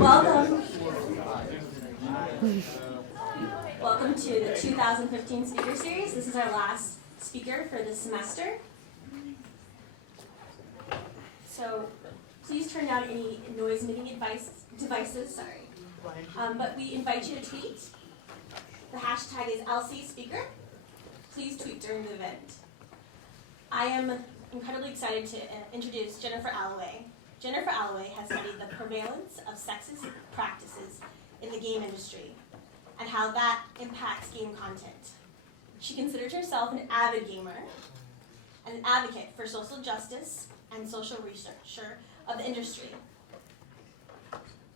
Welcome. Welcome to the 2015 Speaker Series. This is our last speaker for this semester. So please turn down any noise-emitting devices. But we invite you to tweet. The hashtag is LCSpeaker. Please tweet during the event. I am incredibly excited to introduce Jennifer Allaway. Jennifer Allaway has studied the prevalence of sexist practices in the game industry and how that impacts game content. She considers herself an avid gamer and an advocate for social justice and social researcher of the industry.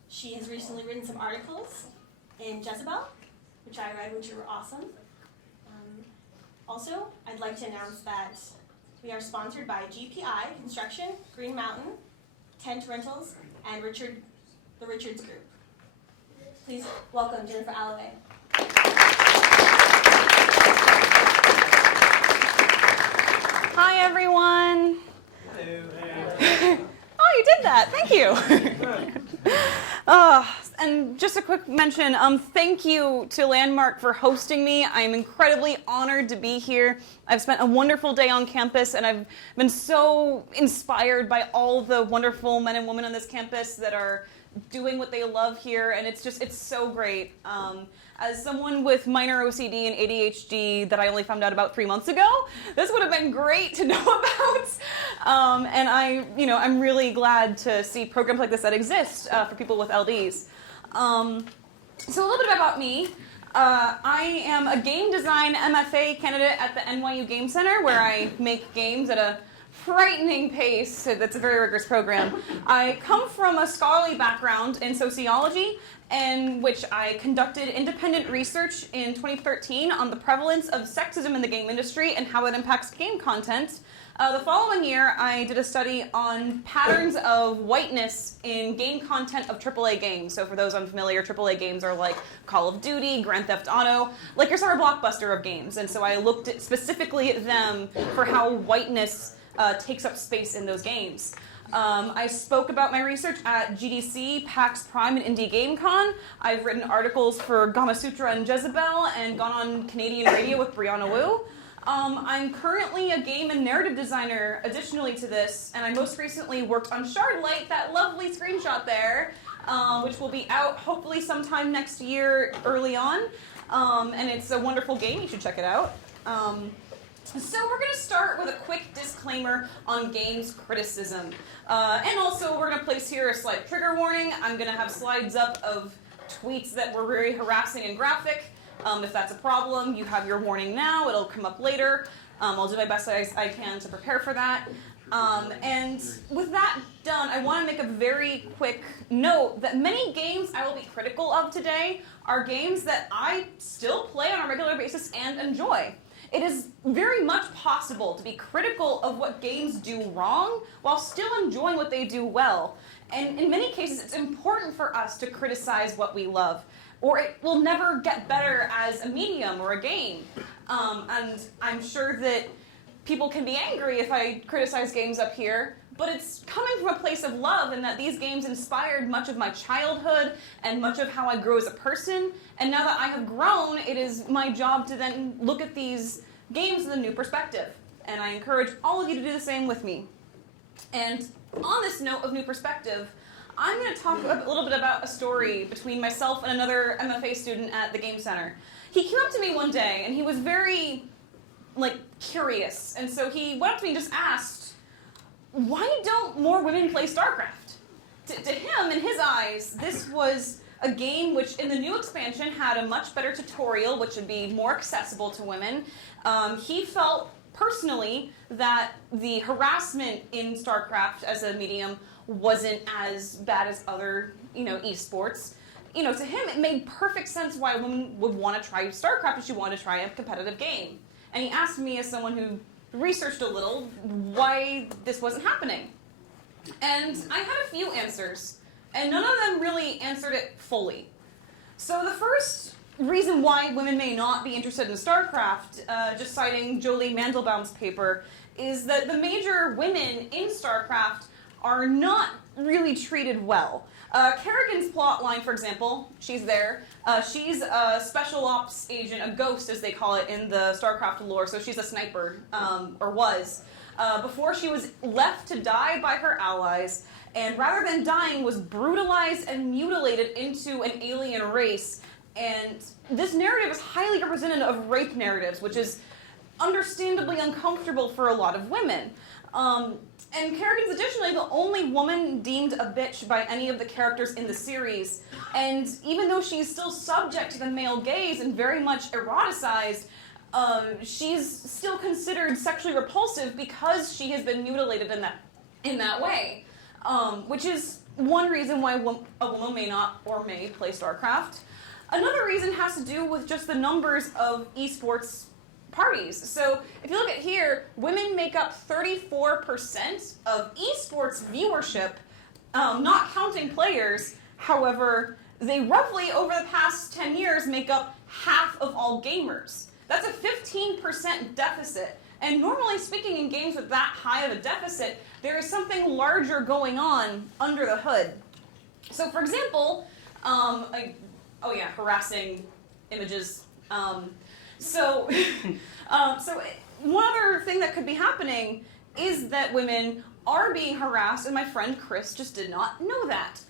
She has recently written some articles in Jezebel, which I read, which were awesome. Also, I'd like to announce that we are sponsored by GPI Construction, Green Mountain, Tent Rentals, and the Richards Group. Please welcome Jennifer Allaway. Hi, everyone. Hello. Oh, you did that. Thank you. And just a quick mention, thank you to Landmark for hosting me. I'm incredibly honored to be here. I've spent a wonderful day on campus, and I've been so inspired by all the wonderful men and women on this campus that are doing what they love here, and it's so great. As someone with minor OCD and ADHD that I only found out about 3 months ago, this would have been great to know about. And I'm really glad to see programs like this that exist for people with LDs. So a little bit about me. I am a game design MFA candidate at the NYU Game Center, where I make games at a frightening pace. That's a very rigorous program. I come from a scholarly background in sociology, in which I conducted independent research in 2013 on the prevalence of sexism in the game industry and how it impacts game content. The following year, I did a study on patterns of whiteness in game content of AAA games. So for those unfamiliar, AAA games are like Call of Duty, Grand Theft Auto, like your summer blockbuster of games. And so I looked specifically at them for how whiteness takes up space in those games. I spoke about my research at GDC, PAX Prime, and Indie GameCon. I've written articles for Gamasutra and Jezebel and gone on Canadian radio with Brianna Wu. I'm currently a game and narrative designer additionally to this, and I most recently worked on Shardlight, that lovely screenshot there, which will be out hopefully sometime next year early on. And it's a wonderful game. You should check it out. So we're going to start with a quick disclaimer on games criticism. And also we're going to place here a slight trigger warning. I'm going to have slides up of tweets that were very harassing and graphic. If that's a problem, you have your warning now. It'll come up later. I'll do my best I can to prepare for that. And with that done, I want to make a very quick note that many games I will be critical of today are games that I still play on a regular basis and enjoy. It is very much possible to be critical of what games do wrong while still enjoying what they do well. And in many cases, it's important for us to criticize what we love, or it will never get better as a medium or a game. And I'm sure that people can be angry if I criticize games up here, but it's coming from a place of love in that these games inspired much of my childhood and much of how I grew as a person. And now that I have grown, it is my job to then look at these games with a new perspective. And I encourage all of you to do the same with me. And on this note of new perspective, I'm going to talk a little bit about a story between myself and another MFA student at the Game Center. He came up to me one day, and he was very, curious. And so he went up to me and just asked, why don't more women play StarCraft? To him, in his eyes, this was a game which, in the new expansion, had a much better tutorial, which would be more accessible to women. He felt, personally, that the harassment in StarCraft as a medium wasn't as bad as other, esports. To him, it made perfect sense why a woman would want to try StarCraft if she wanted to try a competitive game. And he asked me, as someone who researched a little, why this wasn't happening. And I had a few answers, and none of them really answered it fully. So the first reason why women may not be interested in StarCraft, just citing Jolie Mandelbaum's paper, is that the major women in StarCraft are not really treated well. Kerrigan's plot line, for example, she's there. She's a special ops agent, a ghost as they call it in the StarCraft lore, so she's a sniper, or was, before she was left to die by her allies, and rather than dying was brutalized and mutilated into an alien race. And this narrative is highly representative of rape narratives, which is understandably uncomfortable for a lot of women. And Kerrigan's additionally the only woman deemed a bitch by any of the characters in the series. And even though she's still subject to the male gaze and very much eroticized, she's still considered sexually repulsive because she has been mutilated in that way. Which is one reason why a woman may not or may play StarCraft. Another reason has to do with just the numbers of esports parties. So if you look at here, women make up 34% of esports viewership, not counting players. However, they roughly, over the past 10 years, make up half of all gamers. That's a 15% deficit. And normally speaking, in games with that high of a deficit, there is something larger going on under the hood. So for example, harassing images. So one other thing that could be happening is that women are being harassed, and my friend Chris just did not know that.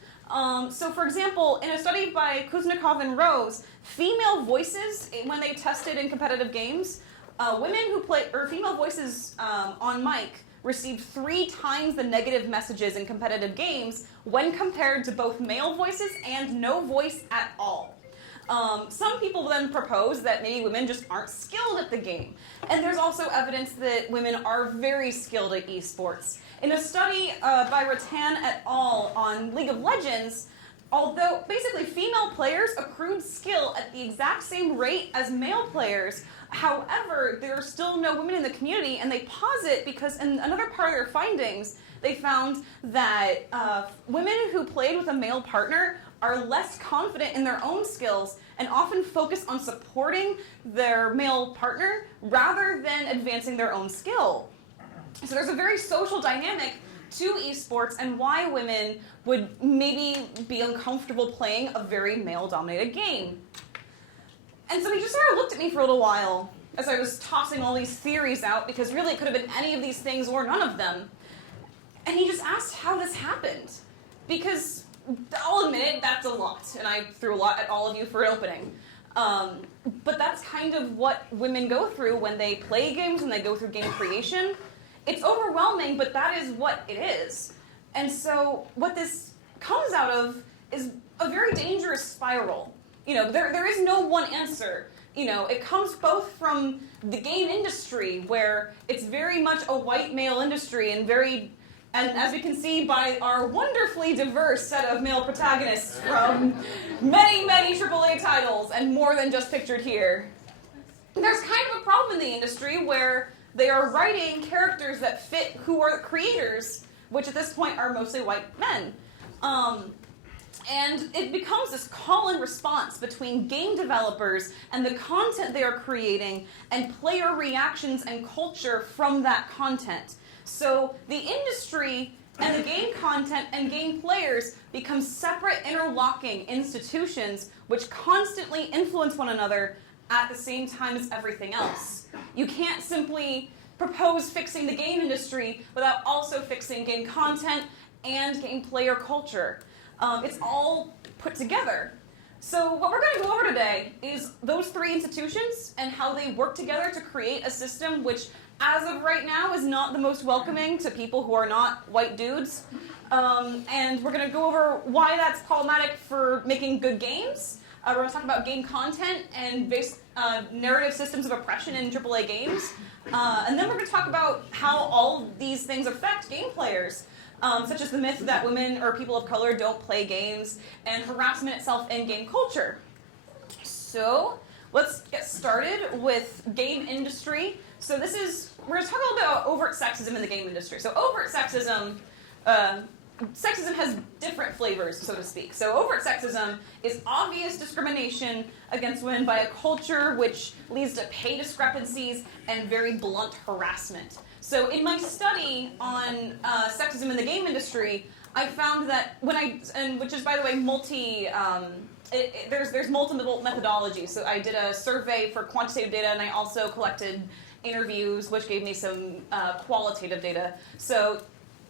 So for example, in a study by Kuznikov and Rose, female voices, when they tested in competitive games, female voices on mic received 3 times the negative messages in competitive games when compared to both male voices and no voice at all. Some people then propose that maybe women just aren't skilled at the game. And there's also evidence that women are very skilled at esports. In a study by Rattan et al. On League of Legends, although basically female players accrued skill at the exact same rate as male players, however, there are still no women in the community, and they posit because in another part of their findings, they found that women who played with a male partner are less confident in their own skills and often focus on supporting their male partner rather than advancing their own skill. So there's a very social dynamic to esports and why women would maybe be uncomfortable playing a very male-dominated game. And so he just sort of looked at me for a little while as I was tossing all these theories out, because really it could have been any of these things or none of them. And he just asked how this happened. Because I'll admit it, that's a lot, and I threw a lot at all of you for an opening. But that's kind of what women go through when they play games, when they go through game creation. It's overwhelming, but that is what it is. And so what this comes out of is a very dangerous spiral. You know, there is no one answer. You know, it comes both from the game industry, where it's very much a white male industry and as we can see by our wonderfully diverse set of male protagonists from many, many AAA titles, and more than just pictured here. There's kind of a problem in the industry where they are writing characters that fit who are the creators, which at this point are mostly white men. And it becomes this call and response between game developers and the content they are creating and player reactions and culture from that content. So the industry and the game content and game players become separate interlocking institutions which constantly influence one another at the same time as everything else. You can't simply propose fixing the game industry without also fixing game content and game player culture. It's all put together. So what we're going to go over today is those 3 institutions and how they work together to create a system which, as of right now, is not the most welcoming to people who are not white dudes. And we're going to go over why that's problematic for making good games. We're going to talk about game content and narrative systems of oppression in AAA games. And then we're going to talk about how all these things affect game players. Such as the myth that women or people of color don't play games, and harassment itself in game culture. So let's get started with game industry. So we're going to talk a little bit about overt sexism in the game industry. So overt sexism, sexism has different flavors, so to speak. So overt sexism is obvious discrimination against women by a culture which leads to pay discrepancies and very blunt harassment. So in my study on sexism in the game industry, I found that which is, by the way, there's multiple methodologies. So I did a survey for quantitative data, and I also collected interviews, which gave me some qualitative data. So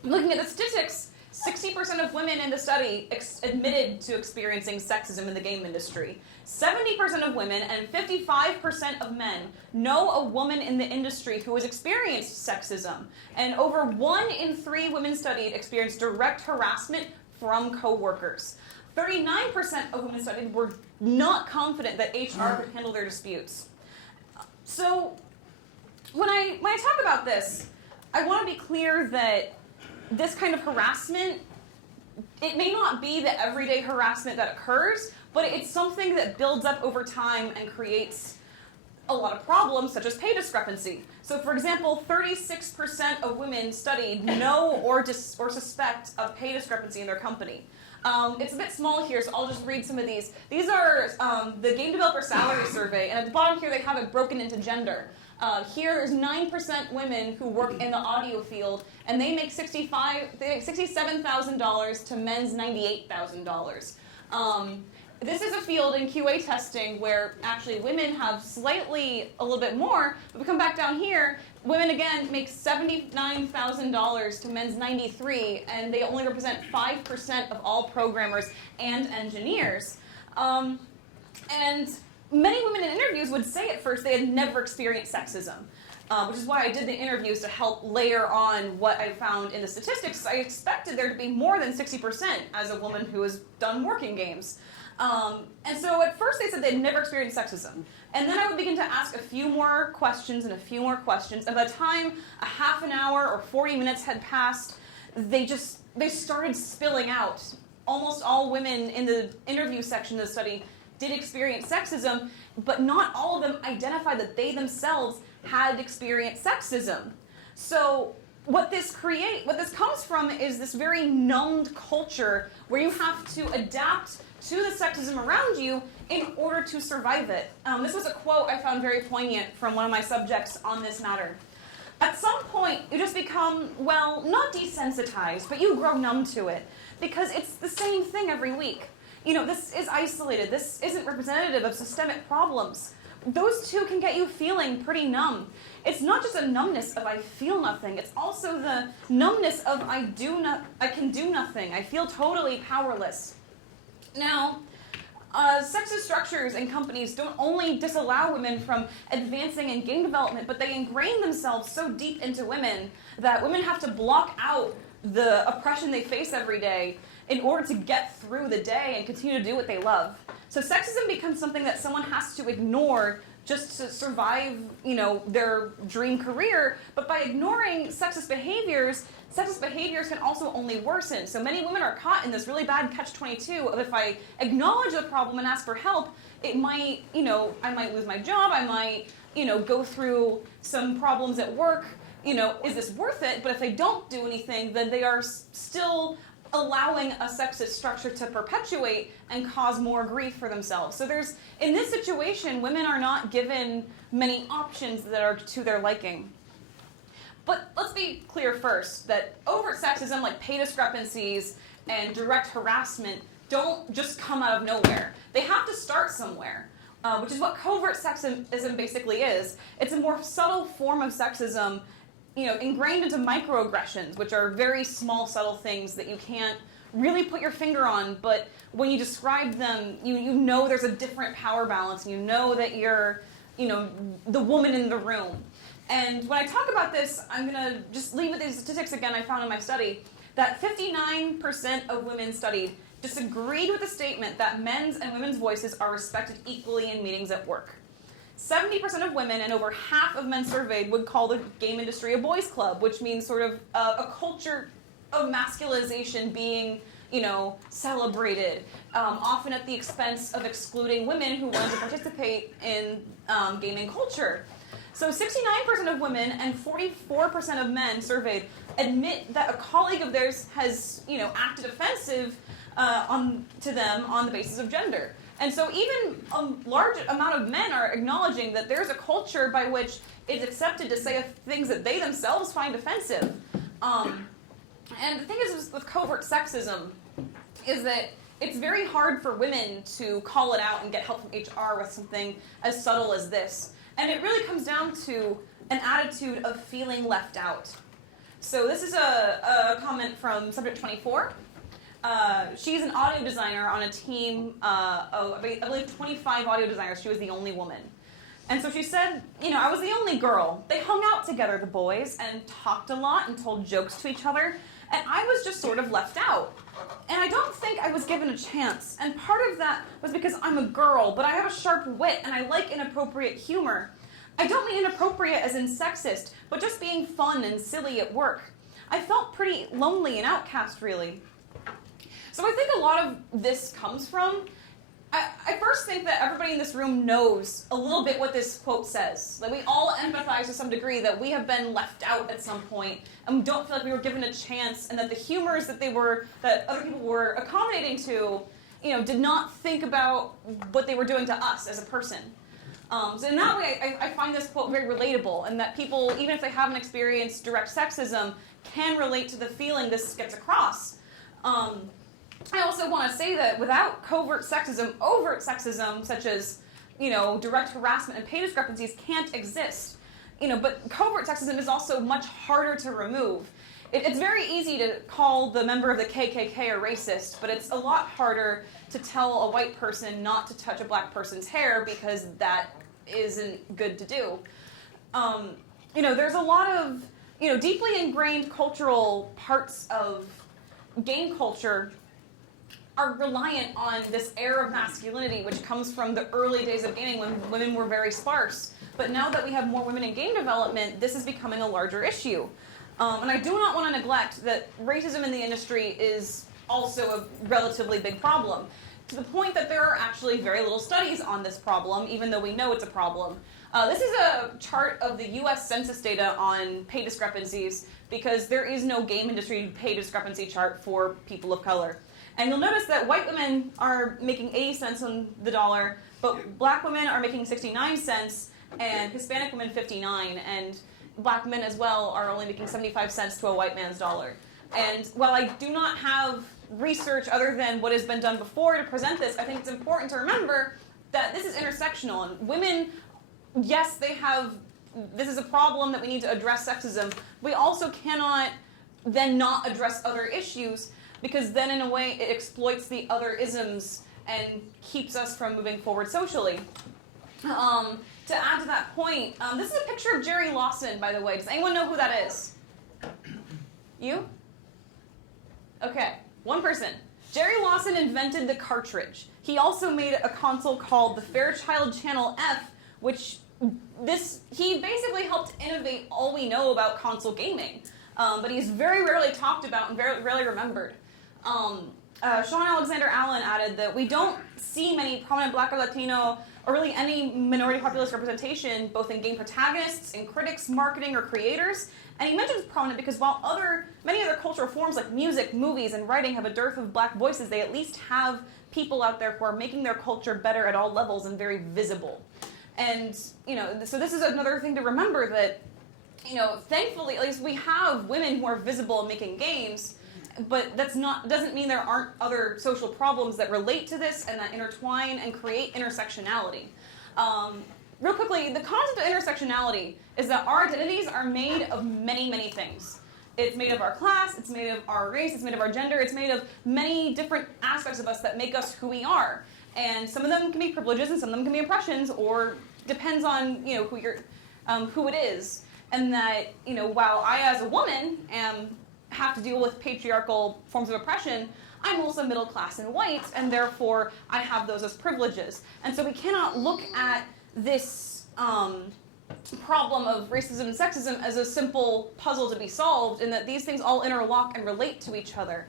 looking at the statistics, 60% of women in the study admitted to experiencing sexism in the game industry. 70% of women and 55% of men know a woman in the industry who has experienced sexism. And over 1 in 3 women studied experienced direct harassment from coworkers. 39% of women studied were not confident that HR could handle their disputes. So when I talk about this, I want to be clear that this kind of harassment, it may not be the everyday harassment that occurs, but it's something that builds up over time and creates a lot of problems, such as pay discrepancy. So, for example, 36% of women studied know or suspect of pay discrepancy in their company. It's a bit small here, so I'll just read some of these. These are the Game Developer Salary Survey, and at the bottom here they have it broken into gender. Here there's 9% women who work in the audio field, and they make $67,000 to men's $98,000. This is a field in QA testing where actually women have slightly a little bit more, but we come back down here, women again make $79,000 to men's $93,000, and they only represent 5% of all programmers and engineers. And many women in interviews would say at first they had never experienced sexism, which is why I did the interviews to help layer on what I found in the statistics. I expected there to be more than 60% as a woman who has done working games. And so at first they said they'd never experienced sexism. And then I would begin to ask a few more questions and a few more questions. And by the time a half an hour or 40 minutes had passed, they started spilling out. Almost all women in the interview section of the study did experience sexism, but not all of them identified that they themselves had experienced sexism. So what this comes from is this very numbed culture where you have to adapt to the sexism around you in order to survive it. This was a quote I found very poignant from one of my subjects on this matter. At some point, you just become, well, not desensitized, but you grow numb to it because it's the same thing every week. You know, this is isolated. This isn't representative of systemic problems. Those two can get you feeling pretty numb. It's not just a numbness of I feel nothing. It's also the numbness of I can do nothing. I feel totally powerless. Now, sexist structures and companies don't only disallow women from advancing in game development, but they ingrain themselves so deep into women that women have to block out the oppression they face every day in order to get through the day and continue to do what they love. So sexism becomes something that someone has to ignore just to survive, their dream career. But by ignoring sexist behaviors can also only worsen. So many women are caught in this really bad catch-22 of if I acknowledge the problem and ask for help, it might, I might lose my job, I might, go through some problems at work, is this worth it? But if they don't do anything, then they are still allowing a sexist structure to perpetuate and cause more grief for themselves. So in this situation, women are not given many options that are to their liking. But let's be clear first that overt sexism like pay discrepancies and direct harassment don't just come out of nowhere. They have to start somewhere, which is what covert sexism basically is. It's a more subtle form of sexism, ingrained into microaggressions, which are very small, subtle things that you can't really put your finger on, but when you describe them, you know there's a different power balance, and you know that you're, the woman in the room. And when I talk about this, I'm going to just leave with these statistics again I found in my study, that 59% of women studied disagreed with the statement that men's and women's voices are respected equally in meetings at work. 70% of women and over half of men surveyed would call the game industry a boys' club, which means sort of a culture of masculization being, celebrated, often at the expense of excluding women who wanted to participate in gaming culture. So 69% of women and 44% of men surveyed admit that a colleague of theirs has, acted offensive to them on the basis of gender. And so even a large amount of men are acknowledging that there's a culture by which it's accepted to say things that they themselves find offensive. And the thing is with covert sexism is that it's very hard for women to call it out and get help from HR with something as subtle as this. And it really comes down to an attitude of feeling left out. So this is a comment from Subject 24. She's an audio designer on a team of, I believe, 25 audio designers. She was the only woman. And so she said, I was the only girl. They hung out together, the boys, and talked a lot and told jokes to each other. And I was just sort of left out. And I don't think I was given a chance. And part of that was because I'm a girl, but I have a sharp wit, and I like inappropriate humor. I don't mean inappropriate as in sexist, but just being fun and silly at work. I felt pretty lonely and outcast, really. So I think a lot of this comes from, I first think that everybody in this room knows a little bit what this quote says. Like we all empathize to some degree that we have been left out at some point and we don't feel like we were given a chance, and that the humors that other people were accommodating to, did not think about what they were doing to us as a person. So in that way, I find this quote very relatable, and that people, even if they haven't experienced direct sexism, can relate to the feeling this gets across. I also want to say that without covert sexism, overt sexism, such as, direct harassment and pay discrepancies, can't exist. But covert sexism is also much harder to remove. It's very easy to call the member of the KKK a racist, but it's a lot harder to tell a white person not to touch a black person's hair because that isn't good to do. There's a lot of, deeply ingrained cultural parts of game culture are reliant on this air of masculinity, which comes from the early days of gaming when women were very sparse. But now that we have more women in game development, this is becoming a larger issue. And I do not want to neglect that racism in the industry is also a relatively big problem, to the point that there are actually very little studies on this problem, even though we know it's a problem. This is a chart of the US Census data on pay discrepancies, because there is no game industry pay discrepancy chart for people of color. And you'll notice that white women are making 80 cents on the dollar, but black women are making 69 cents, and Hispanic women 59, and black men as well are only making 75 cents to a white man's dollar. And while I do not have research other than what has been done before to present this, I think it's important to remember that this is intersectional. And women, yes, this is a problem that we need to address sexism. We also cannot then not address other issues, because then in a way it exploits the other isms and keeps us from moving forward socially. To add to that point, this is a picture of Jerry Lawson, by the way. Does anyone know who that is? You? Okay, one person. Jerry Lawson invented the cartridge. He also made a console called the Fairchild Channel F, which he basically helped innovate all we know about console gaming. But he's very rarely talked about and very rarely remembered. Sean Alexander Allen added that we don't see many prominent black or Latino or really any minority populist representation both in game protagonists, in critics, marketing, or creators. And he mentions prominent because while many other cultural forms like music, movies, and writing have a dearth of black voices, they at least have people out there who are making their culture better at all levels and very visible. And, so this is another thing to remember that, thankfully, at least we have women who are visible in making games, but doesn't mean there aren't other social problems that relate to this and that intertwine and create intersectionality. Real quickly, the concept of intersectionality is that our identities are made of many, many things. It's made of our class, it's made of our race, it's made of our gender, it's made of many different aspects of us that make us who we are. And some of them can be privileges and some of them can be oppressions, or depends on who it is. And that, while I as a woman have to deal with patriarchal forms of oppression, I'm also middle class and white, and therefore I have those as privileges. And so we cannot look at this problem of racism and sexism as a simple puzzle to be solved, in that these things all interlock and relate to each other.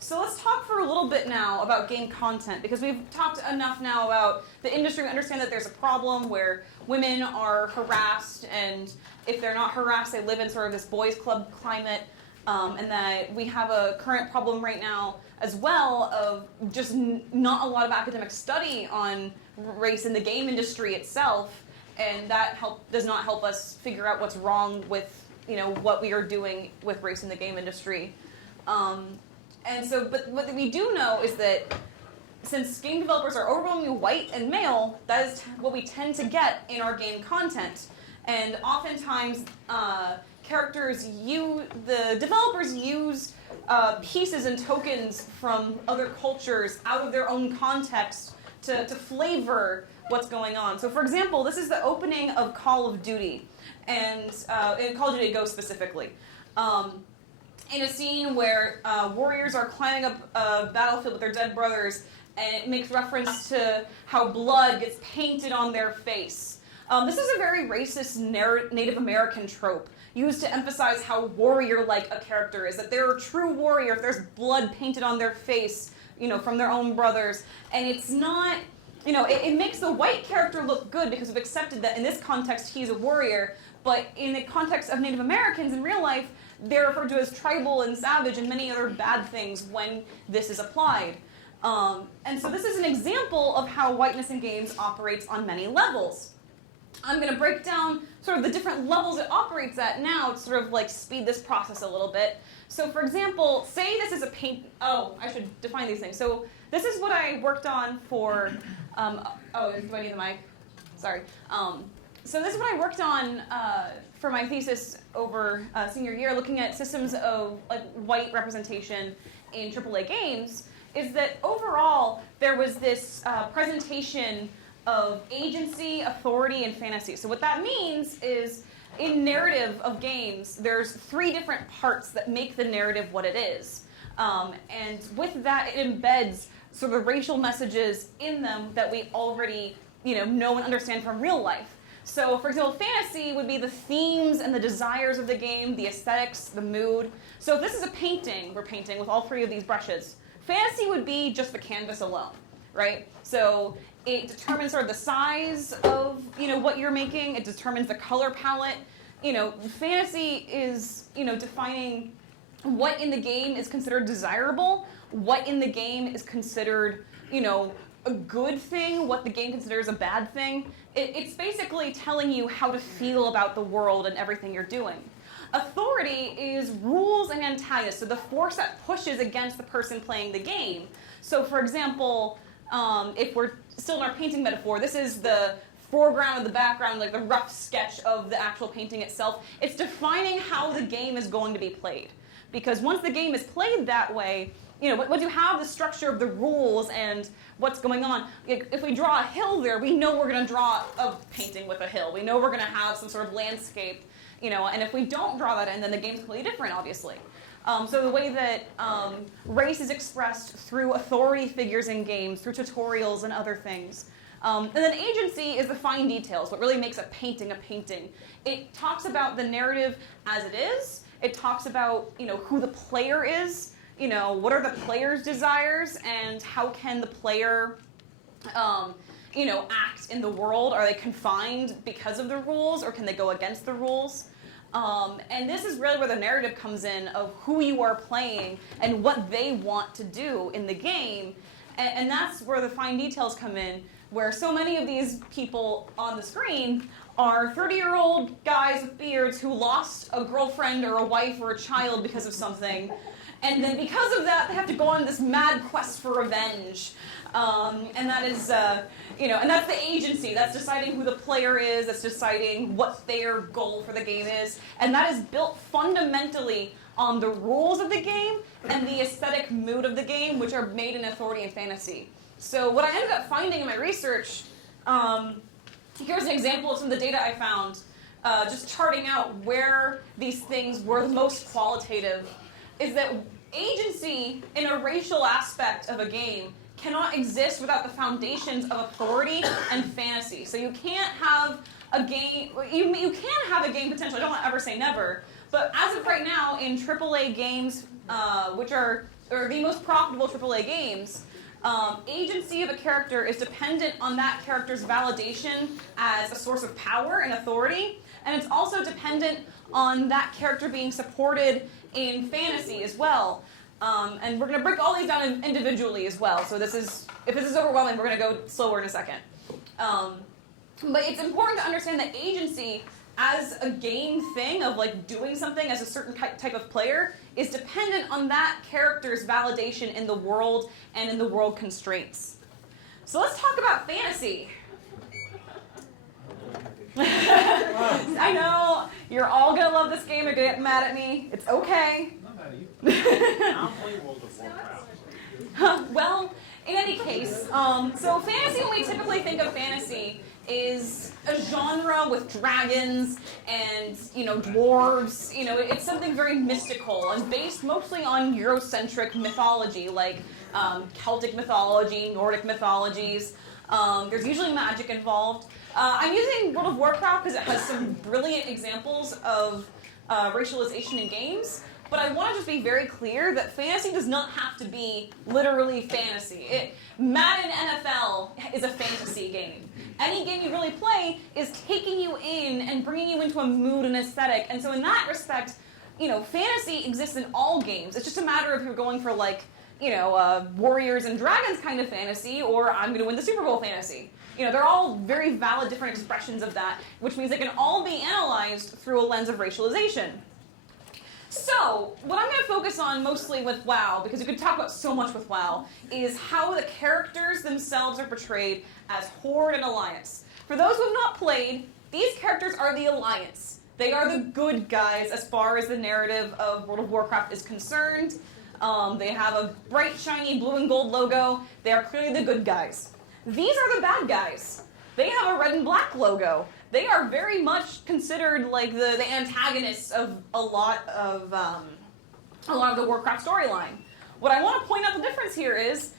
So let's talk for a little bit now about game content, because we've talked enough now about the industry. We understand that there's a problem where women are harassed, and if they're not harassed, they live in sort of this boys club climate. and that we have a current problem right now as well of just not a lot of academic study on race in the game industry itself, and that does not help us figure out what's wrong with what we are doing with race in the game industry. But what we do know is that since game developers are overwhelmingly white and male, that is what we tend to get in our game content. And oftentimes, the developers use pieces and tokens from other cultures out of their own context to flavor what's going on. So for example, this is the opening of Call of Duty, and in Call of Duty Ghost specifically. In a scene where warriors are climbing up a battlefield with their dead brothers, and it makes reference to how blood gets painted on their face. This is a very racist Native American trope used to emphasize how warrior-like a character is, that they're a true warrior if there's blood painted on their face, from their own brothers. And it's not, it makes the white character look good because we've accepted that in this context he's a warrior, but in the context of Native Americans in real life, they're referred to as tribal and savage and many other bad things when this is applied. And so this is an example of how whiteness in games operates on many levels. I'm going to break down sort of the different levels it operates at now to sort of like speed this process a little bit. So for example, say this is a paint... Oh, I should define these things. So this is what I worked on for... do I need the mic? Sorry. So this is what I worked on for my thesis over senior year, looking at systems of white representation in AAA games, is that overall there was this presentation of agency, authority, and fantasy. So what that means is in narrative of games, there's 3 different parts that make the narrative what it is. And with that, it embeds sort of racial messages in them that we already know and understand from real life. So, for example, fantasy would be the themes and the desires of the game, the aesthetics, the mood. So if this is a painting, we're painting with all 3 of these brushes. Fantasy would be just the canvas alone, right? So it determines sort of the size of, what you're making. It determines the color palette. Fantasy is, defining what in the game is considered desirable, what in the game is considered, a good thing, what the game considers a bad thing. It's basically telling you how to feel about the world and everything you're doing. Authority is rules and antagonists, so the force that pushes against the person playing the game. So for example, if we're still in our painting metaphor, this is the foreground and the background, like the rough sketch of the actual painting itself. It's defining how the game is going to be played. Because once the game is played that way, once you have the structure of the rules and what's going on, if we draw a hill there, we know we're going to draw a painting with a hill. We know we're going to have some sort of landscape, and if we don't draw that in, then the game's completely different, obviously. So the way that race is expressed through authority figures in games, through tutorials and other things. And then agency is the fine details, what really makes a painting a painting. It talks about the narrative as it is. It talks about, who the player is. What are the player's desires, and how can the player, act in the world? Are they confined because of the rules, or can they go against the rules? And this is really where the narrative comes in of who you are playing and what they want to do in the game. And that's where the fine details come in, where so many of these people on the screen are 30-year-old guys with beards who lost a girlfriend or a wife or a child because of something. And then because of that, they have to go on this mad quest for revenge. And that is, and that's the agency. That's deciding who the player is. That's deciding what their goal for the game is. And that is built fundamentally on the rules of the game and the aesthetic mood of the game, which are made in authority and fantasy. So what I ended up finding in my research, here's an example of some of the data I found, just charting out where these things were the most qualitative, is that agency in a racial aspect of a game cannot exist without the foundations of authority and fantasy. So you can't have a game, you can have a game potentially, I don't ever say never, but as of right now in AAA games, which are the most profitable AAA games, agency of a character is dependent on that character's validation as a source of power and authority, and it's also dependent on that character being supported in fantasy as well. And we're going to break all these down individually as well. So if this is overwhelming, we're going to go slower in a second. But it's important to understand that agency as a game thing of like doing something as a certain type of player is dependent on that character's validation in the world and in the world constraints. So let's talk about fantasy. I know, you're all going to love this game, you're going to get mad at me. It's okay. I'm not mad at you. I don't play World of Warcraft. Well, in any case, so fantasy, when we typically think of fantasy, is a genre with dragons and, dwarves. It's something very mystical and based mostly on Eurocentric mythology, like Celtic mythology, Nordic mythologies. There's usually magic involved. I'm using World of Warcraft because it has some brilliant examples of racialization in games. But I want to just be very clear that fantasy does not have to be literally fantasy. Madden NFL is a fantasy game. Any game you really play is taking you in and bringing you into a mood and aesthetic. And so in that respect, fantasy exists in all games. It's just a matter of you're going for Warriors and Dragons kind of fantasy, or I'm going to win the Super Bowl fantasy. They're all very valid different expressions of that, which means they can all be analyzed through a lens of racialization. So, what I'm going to focus on mostly with WoW, because you could talk about so much with WoW, is how the characters themselves are portrayed as Horde and Alliance. For those who have not played, these characters are the Alliance. They are the good guys as far as the narrative of World of Warcraft is concerned. They have a bright, shiny blue and gold logo. They are clearly the good guys. These are the bad guys. They have a red and black logo. They are very much considered like the antagonists of a lot of the Warcraft storyline. What I want to point out the difference here is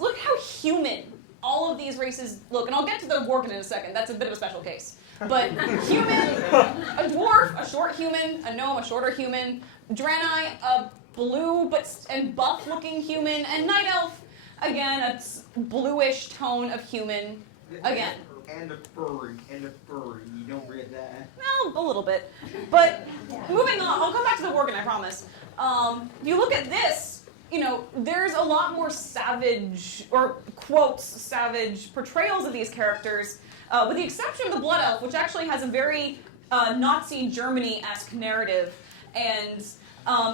look how human all of these races look. And I'll get to the Worgen in a second. That's a bit of a special case. But human, a dwarf, a short human, a gnome, a shorter human, Draenei, a blue and buff looking human, and Night Elf, again, a bluish tone of human, again. And a furry. You don't read that. Well, a little bit. But moving on, I'll come back to the Worgen, I promise. If you look at this, there's a lot more savage, or quotes, savage portrayals of these characters, with the exception of the Blood Elf, which actually has a very Nazi Germany-esque narrative. And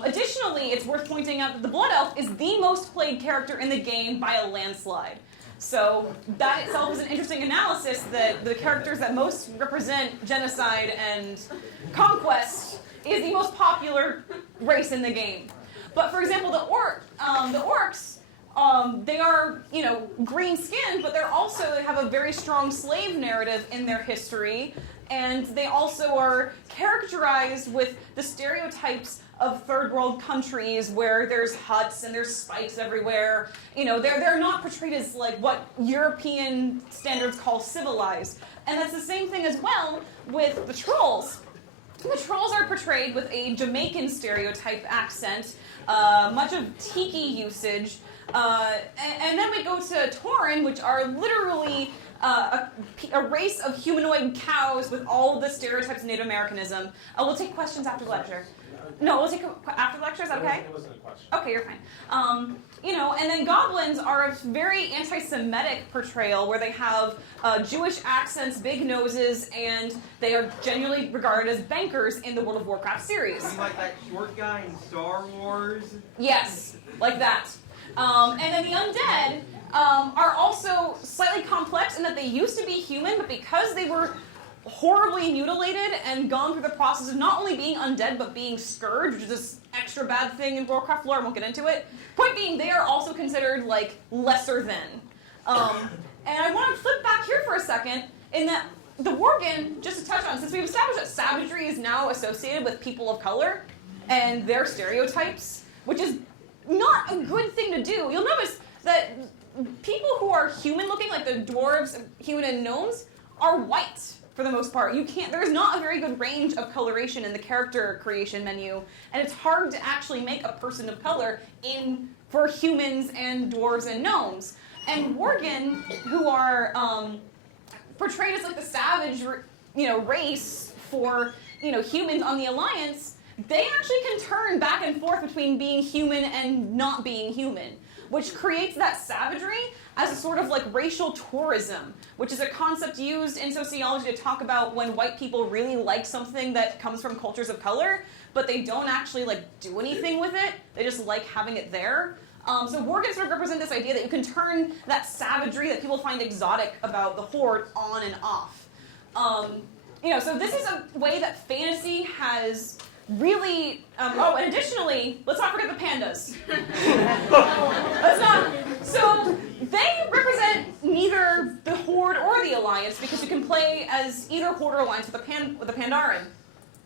additionally, it's worth pointing out that the Blood Elf is the most played character in the game by a landslide. So that itself is an interesting analysis that the characters that most represent genocide and conquest is the most popular race in the game. But for example, the orcs, they are, green-skinned, but they have a very strong slave narrative in their history, and they also are characterized with the stereotypes of third world countries where there's huts and there's spikes everywhere. They're not portrayed as like what European standards call civilized. And that's the same thing as well with the trolls. The trolls are portrayed with a Jamaican stereotype accent, much of tiki usage, and then we go to Tauren, which are literally a race of humanoid cows with all of the stereotypes of Native Americanism. We'll take questions after the lecture. No, we'll take after the lecture. Is that okay? It wasn't a question. Okay, you're fine. And then goblins are a very anti-Semitic portrayal where they have Jewish accents, big noses, and they are generally regarded as bankers in the World of Warcraft series. You like that short guy in Star Wars? Yes, like that. And then the undead are also slightly complex in that they used to be human, but because they were horribly mutilated and gone through the process of not only being undead, but being scourged, which is this extra bad thing in Warcraft lore, I won't get into it. Point being, they are also considered, like, lesser than. And I want to flip back here for a second, in that the Worgen, just to touch on, since we've established that savagery is now associated with people of color and their stereotypes, which is not a good thing to do. You'll notice that people who are human-looking, like the dwarves, human and gnomes, are white. For the most part, there's not a very good range of coloration in the character creation menu, and it's hard to actually make a person of color for humans and dwarves and gnomes. And Worgen, who are portrayed as like the savage, race for humans on the Alliance, they actually can turn back and forth between being human and not being human, which creates that savagery as a sort of like racial tourism, which is a concept used in sociology to talk about when white people really like something that comes from cultures of color, but they don't actually like do anything with it. They just like having it there. So we're going to sort of represent this idea that you can turn that savagery that people find exotic about the Horde on and off. So this is a way that fantasy has really, and additionally, let's not forget the pandas. So they represent neither the Horde or the Alliance because you can play as either Horde or Alliance with a Pandaren.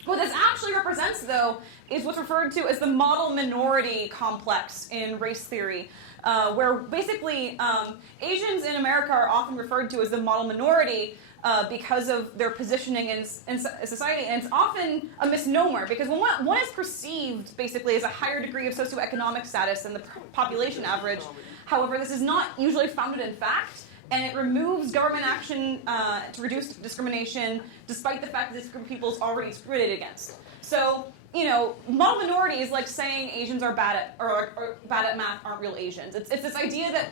What this actually represents, though, is what's referred to as the model minority complex in race theory, where basically Asians in America are often referred to as the model minority because of their positioning in society, and it's often a misnomer because when one is perceived basically as a higher degree of socioeconomic status than the population average. However, this is not usually founded in fact, and it removes government action to reduce discrimination, despite the fact that this group of people is already discriminated against. So, model minority is like saying Asians are bad at or bad at math aren't real Asians. It's this idea that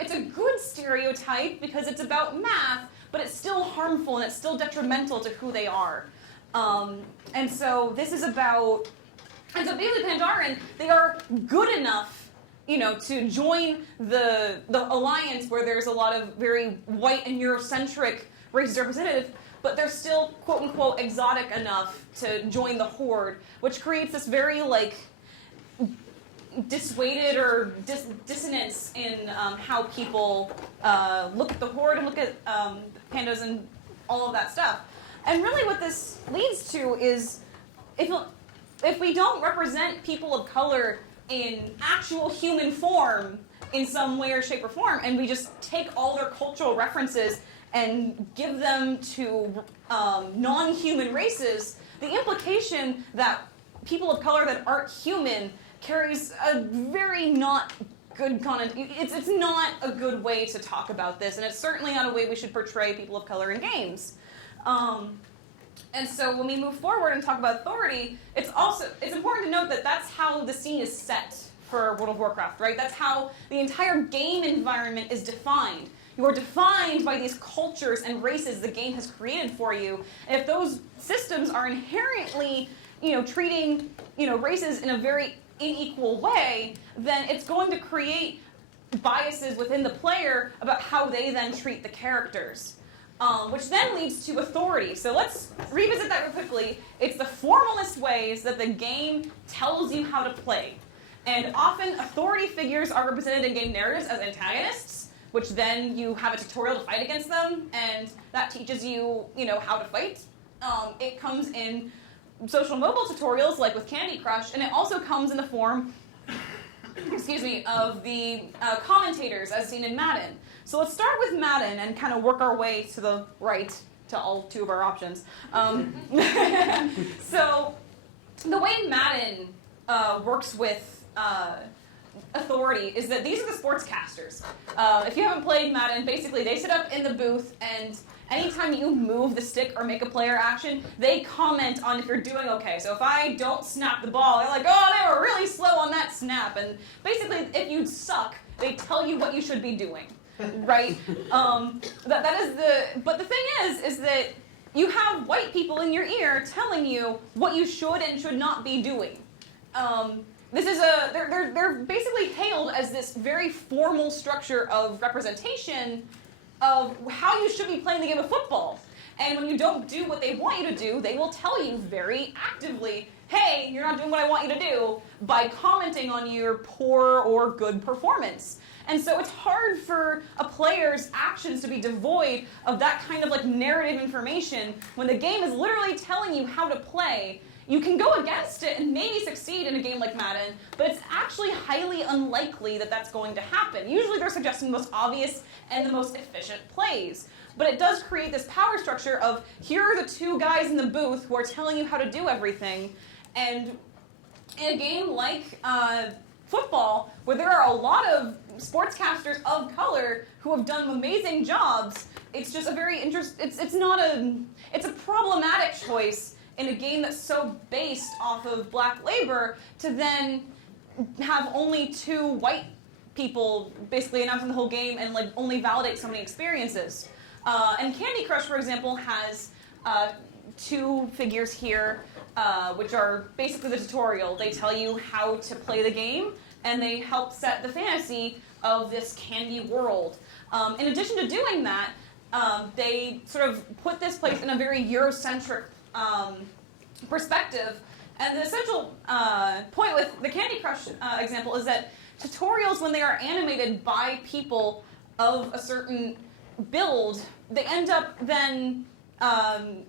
it's a good stereotype because it's about math, but it's still harmful and it's still detrimental to who they are. And so this is about, and so basically Pandaren, they are good enough to join the alliance where there's a lot of very white and Eurocentric races represented, but they're still quote-unquote exotic enough to join the Horde, which creates this very dissuaded or dissonance in how people look at the Horde and look at pandas and all of that stuff. And really what this leads to is if we don't represent people of color in actual human form in some way or shape or form, and we just take all their cultural references and give them to non-human races, the implication that people of color that aren't human carries a very not good it's not a good way to talk about this, and it's certainly not a way we should portray people of color in games. And so when we move forward and talk about authority, it's important to note that that's how the scene is set for World of Warcraft, right? That's how the entire game environment is defined. You are defined by these cultures and races the game has created for you. And if those systems are inherently, treating, races in a very unequal way, then it's going to create biases within the player about how they then treat the characters. Which then leads to authority. So let's revisit that real quickly. It's the formalist ways that the game tells you how to play. And often authority figures are represented in game narratives as antagonists, which then you have a tutorial to fight against them, and that teaches you, how to fight. It comes in social mobile tutorials, like with Candy Crush, and it also comes in the form, of the commentators as seen in Madden. So let's start with Madden and kind of work our way to the right to all two of our options. So the way Madden works with authority is that these are the sportscasters. If you haven't played Madden, basically they sit up in the booth, and anytime you move the stick or make a player action, they comment on if you're doing okay. So if I don't snap the ball, they're like, oh, they were really slow on that snap. And basically, if you suck, they tell you what you should be doing, right? But the thing is that you have white people in your ear telling you what you should and should not be doing. They're basically hailed as this very formal structure of representation of how you should be playing the game of football. And when you don't do what they want you to do, they will tell you very actively, hey, you're not doing what I want you to do, by commenting on your poor or good performance. And so it's hard for a player's actions to be devoid of that kind of narrative information when the game is literally telling you how to play. You can go against it and maybe succeed in a game like Madden, but it's actually highly unlikely that that's going to happen. Usually they're suggesting the most obvious and the most efficient plays. But it does create this power structure of, here are the two guys in the booth who are telling you how to do everything. And in a game like football, where there are a lot of sportscasters of color who have done amazing jobs, it's just a very it's a problematic choice in a game that's so based off of black labor to then have only 2 white people basically announcing the whole game and like only validate so many experiences. And Candy Crush, for example, has 2 figures here, which are basically the tutorial. They tell you how to play the game, and they help set the fantasy of this candy world. In addition to doing that, they sort of put this place in a very Eurocentric perspective. And the essential point with the Candy Crush example is that tutorials, when they are animated by people of a certain build, they end up then,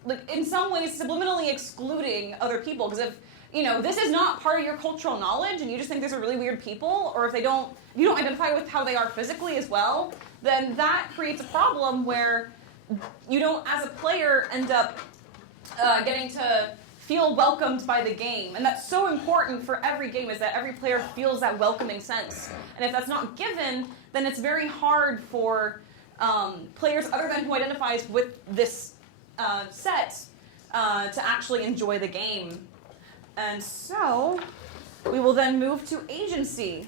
like in some ways, subliminally excluding other people. Because if this is not part of your cultural knowledge, and you just think these are really weird people, or if you don't identify with how they are physically as well, then that creates a problem where you don't, as a player, end up getting to feel welcomed by the game. And that's so important for every game, is that every player feels that welcoming sense. And if that's not given, then it's very hard for players other than who identifies with this set to actually enjoy the game. And so we will then move to agency,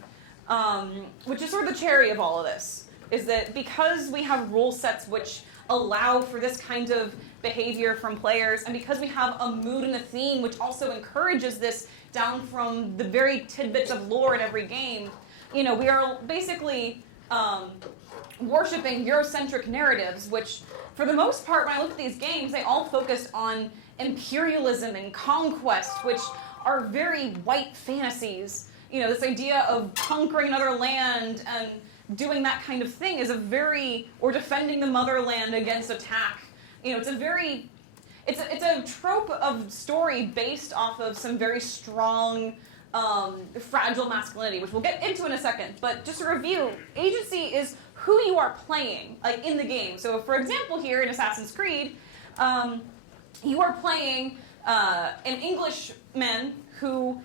which is sort of the cherry of all of this, is that because we have rule sets which allow for this kind of behavior from players, and because we have a mood and a theme which also encourages this down from the very tidbits of lore in every game, we are basically worshipping Eurocentric narratives, which for the most part, when I look at these games, they all focus on imperialism and conquest, which are very white fantasies. This idea of conquering another land and doing that kind of thing is or defending the motherland against attack. It's a trope of story based off of some very strong, fragile masculinity, which we'll get into in a second. But just to review, agency is who you are playing, like in the game. So, for example, here in Assassin's Creed, you are playing an Englishman who,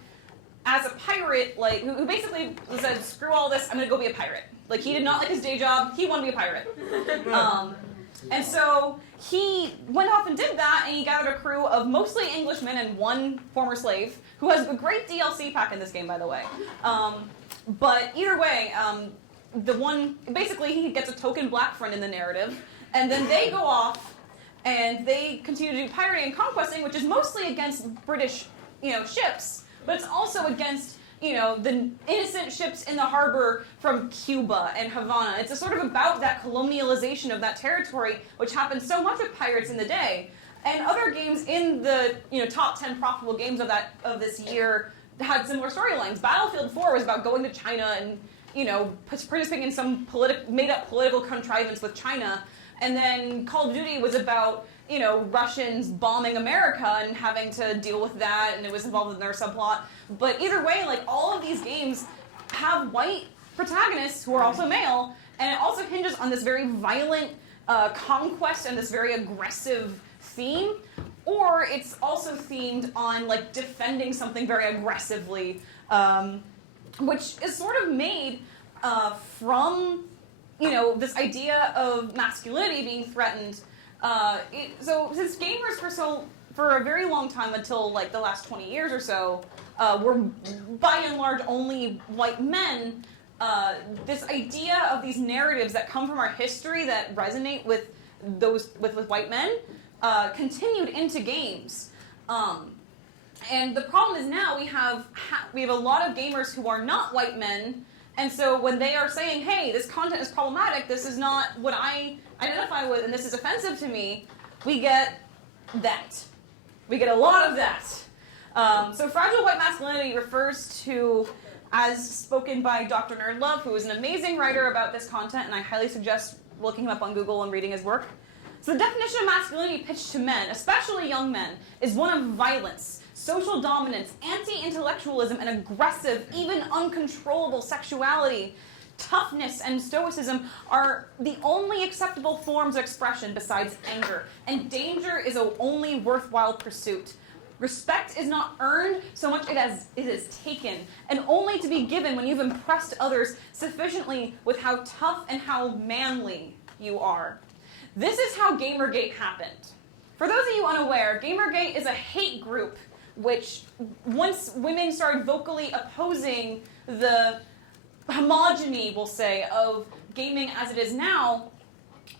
as a pirate, who basically said, "Screw all this, I'm going to go be a pirate." Like, he did not like his day job. He wanted to be a pirate. And so he went off and did that, and he gathered a crew of mostly Englishmen and 1 former slave, who has a great DLC pack in this game, by the way. But either way, basically he gets a token black friend in the narrative, and then they go off and they continue to do pirating and conquesting, which is mostly against British, ships, but it's also against the innocent ships in the harbor from Cuba and Havana. It's sort of about that colonialization of that territory, which happened so much with pirates in the day. And other games in the top 10 profitable games of this year had similar storylines. Battlefield 4 was about going to China and participating in some made-up political contrivance with China. And then Call of Duty was about Russians bombing America and having to deal with that, and it was involved in their subplot. But either way, all of these games have white protagonists who are also male, and it also hinges on this very violent conquest and this very aggressive theme, or it's also themed on defending something very aggressively, which is sort of made from this idea of masculinity being threatened. So since gamers for a very long time, until the last 20 years or so, were by and large only white men, this idea of these narratives that come from our history that resonate with white men continued into games. And the problem is now we have a lot of gamers who are not white men. And so when they are saying, hey, this content is problematic, this is not what I identify with, and this is offensive to me, we get that. We get a lot of that. So fragile white masculinity refers to, as spoken by Dr. Nerdlove, who is an amazing writer about this content, and I highly suggest looking him up on Google and reading his work. So the definition of masculinity pitched to men, especially young men, is one of violence, social dominance, anti-intellectualism, and aggressive, even uncontrollable sexuality. Toughness and stoicism are the only acceptable forms of expression besides anger, and danger is the only worthwhile pursuit. Respect is not earned so much as it is taken, and only to be given when you've impressed others sufficiently with how tough and how manly you are. This is how Gamergate happened. For those of you unaware, Gamergate is a hate group which, once women started vocally opposing the homogeny, we'll say, of gaming as it is now,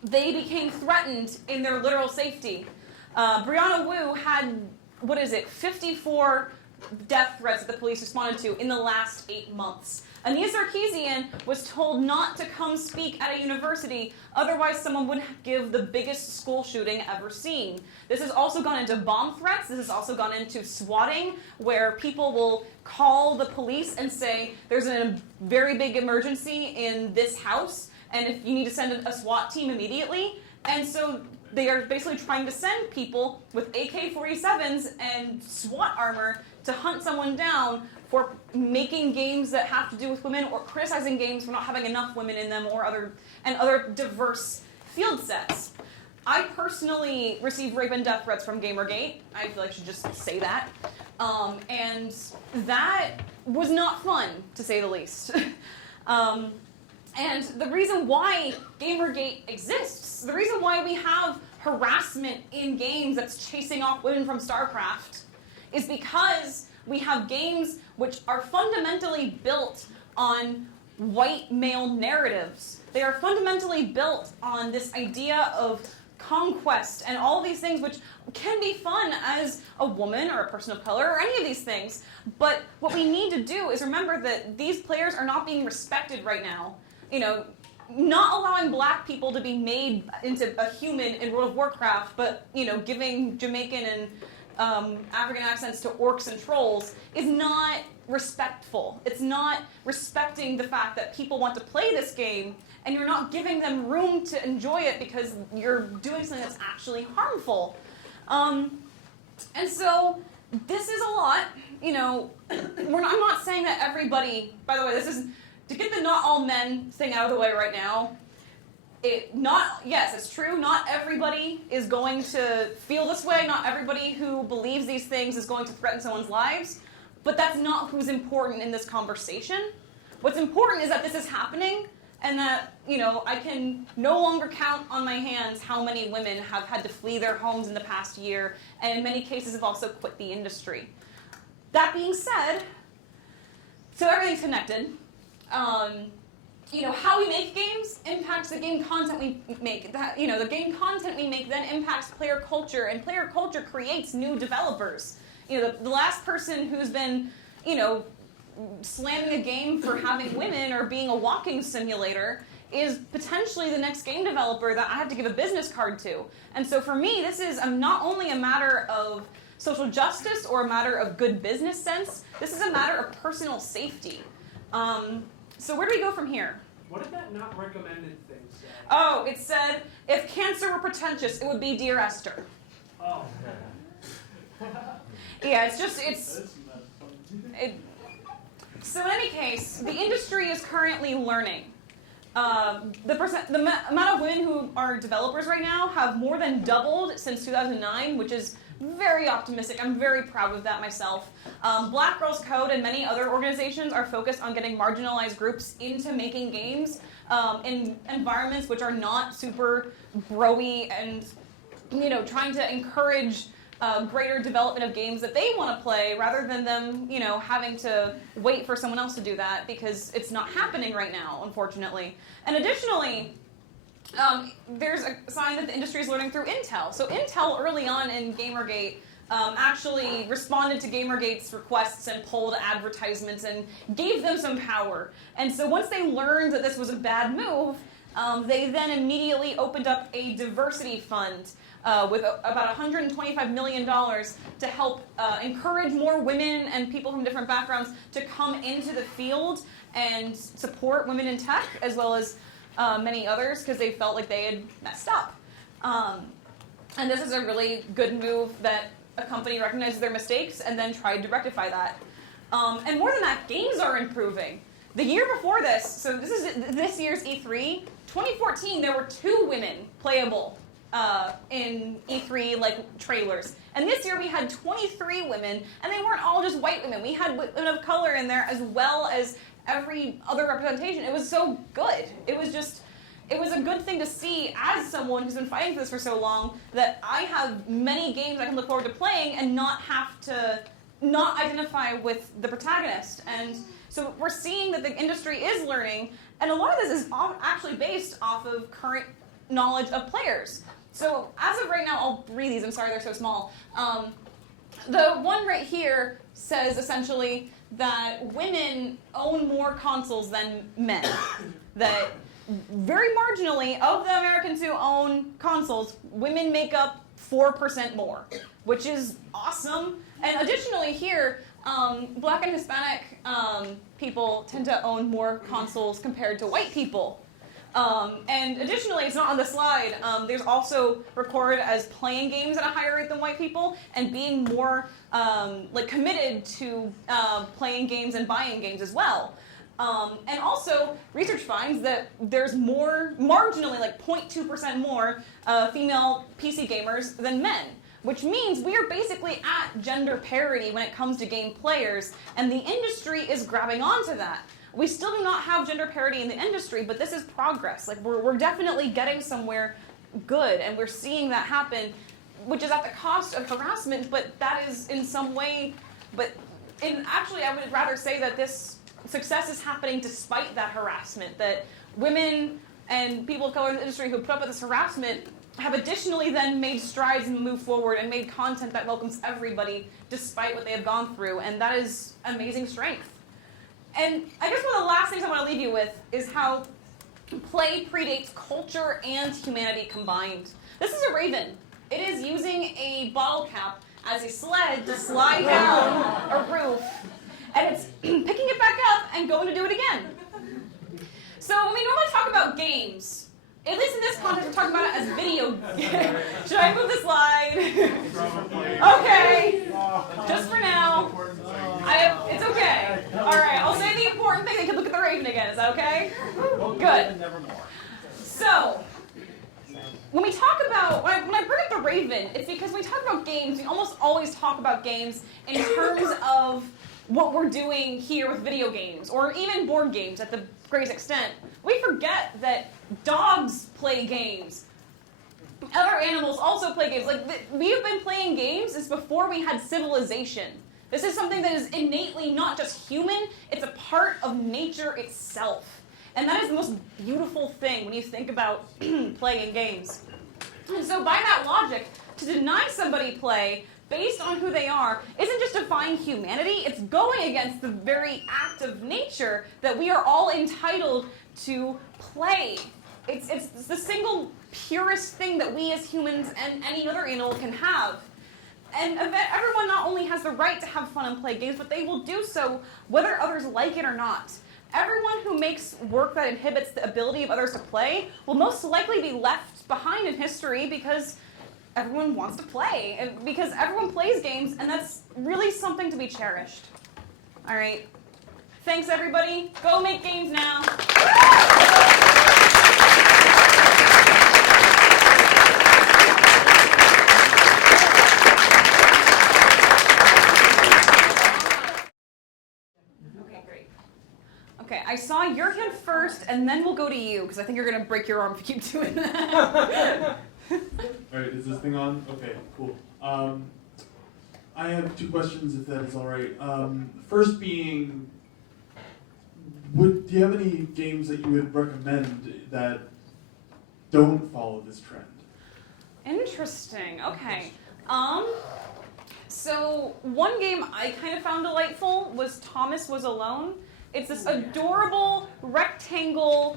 they became threatened in their literal safety. Brianna Wu had, 54 death threats that the police responded to in the last 8 months. Ania Sarkeesian was told not to come speak at a university, otherwise someone would give the biggest school shooting ever seen. This has also gone into bomb threats. This has also gone into swatting, where people will call the police and say, there's a very big emergency in this house, and if you need to send a SWAT team immediately. And so they are basically trying to send people with AK-47s and SWAT armor to hunt someone down for making games that have to do with women, or criticizing games for not having enough women in them, or other diverse field sets. I personally received rape and death threats from Gamergate. I feel like I should just say that. And that was not fun, to say the least. And the reason why Gamergate exists, the reason why we have harassment in games that's chasing off women from StarCraft, is because we have games which are fundamentally built on white male narratives. They are fundamentally built on this idea of conquest and all these things which can be fun as a woman or a person of color or any of these things. But what we need to do is remember that these players are not being respected right now. You know, not allowing black people to be made into a human in World of Warcraft, but, you know, giving Jamaican and African accents to orcs and trolls is not respectful. It's not respecting the fact that people want to play this game, and you're not giving them room to enjoy it because you're doing something that's actually harmful. And so this is a lot. You know, I'm not saying that everybody, by the way, this is, to get the not all men thing out of the way right now, yes, it's true, not everybody is going to feel this way, not everybody who believes these things is going to threaten someone's lives, but that's not who's important in this conversation. What's important is that this is happening, and that, you know, I can no longer count on my hands how many women have had to flee their homes in the past year, and in many cases have also quit the industry. That being said, so everything's connected. You know, how we make games impacts the game content we make. That, you know, the game content we make then impacts player culture, and player culture creates new developers. You know, the last person who's been, you know, slamming a game for having women or being a walking simulator is potentially the next game developer that I have to give a business card to. And so for me, this is not only a matter of social justice or a matter of good business sense, this is a matter of personal safety. So where do we go from here? What did that not recommended thing say? Oh, it said, if cancer were pretentious, it would be Dear Esther. Oh. Yeah, so in any case, the industry is currently learning. The amount of women who are developers right now have more than doubled since 2009, which is very optimistic. I'm very proud of that myself. Black Girls Code and many other organizations are focused on getting marginalized groups into making games in environments which are not super bro-y, and, you know, trying to encourage greater development of games that they want to play, rather than them, you know, having to wait for someone else to do that, because it's not happening right now, unfortunately. And additionally, there's a sign that the industry is learning through Intel. So Intel, early on in Gamergate, actually responded to Gamergate's requests and pulled advertisements and gave them some power. And so once they learned that this was a bad move, they then immediately opened up a diversity fund with about $125 million to help encourage more women and people from different backgrounds to come into the field and support women in tech, as well as many others, because they felt like they had messed up. And this is a really good move that a company recognizes their mistakes and then tried to rectify that. And more than that, games are improving. The year before this, so this is this year's E3, 2014, there were 2 women playable in E3 like trailers. And this year we had 23 women, and they weren't all just white women. We had women of color in there, as well as every other representation. It was so good. It was just, it was a good thing to see as someone who's been fighting for this for so long that I have many games I can look forward to playing and not have to not identify with the protagonist. And so we're seeing that the industry is learning, and a lot of this is actually based off of current knowledge of players. So as of right now, I'll read these. I'm sorry they're so small. The one right here says essentially that women own more consoles than men. That very marginally of the Americans who own consoles, women make up 4% more, which is awesome. And additionally here, Black and Hispanic people tend to own more consoles compared to white people. And additionally, it's not on the slide, there's also recorded as playing games at a higher rate than white people and being more committed to playing games and buying games as well. And also, research finds that there's more, marginally, 0.2% more female PC gamers than men, which means we are basically at gender parity when it comes to game players, and the industry is grabbing onto that. We still do not have gender parity in the industry, but this is progress. We're definitely getting somewhere good, and we're seeing that happen, which is at the cost of harassment, but that is in some way, actually I would rather say that this success is happening despite that harassment, that women and people of color in the industry who put up with this harassment have additionally then made strides and moved forward and made content that welcomes everybody despite what they have gone through, and that is amazing strength. And I guess one of the last things I want to leave you with is how play predates culture and humanity combined. This is a raven. It is using a bottle cap as a sled to slide down a roof, and it's picking it back up and going to do it again. So when we normally talk about games, at least in this context, we're talking about it as video games. Should I move the slide? Okay, just for now. It's okay. All right, I'll say the important thing. They can look at the raven again. Is that okay? Good. So, when we talk about, when I bring up the raven, it's because when we talk about games, we almost always talk about games in terms of what we're doing here with video games, or even board games at the greatest extent. We forget that dogs play games. Other animals also play games. We have been playing games since before we had civilization. This is something that is innately not just human, it's a part of nature itself. And that is the most beautiful thing when you think about playing games. And so by that logic, to deny somebody play based on who they are isn't just defying humanity, it's going against the very act of nature that we are all entitled to play. It's the single purest thing that we as humans and any other animal can have. And everyone not only has the right to have fun and play games, but they will do so whether others like it or not. Everyone who makes work that inhibits the ability of others to play will most likely be left behind in history because everyone wants to play, and because everyone plays games, and that's really something to be cherished. All right. Thanks, everybody. Go make games now. Okay, I saw your hand first, and then we'll go to you, because I think you're going to break your arm if you keep doing that. Alright, is this thing on? Okay, cool. I have two questions, if that is alright. First being, do you have any games that you would recommend that don't follow this trend? Interesting, okay. So one game I kind of found delightful was Thomas Was Alone. It's this adorable rectangle,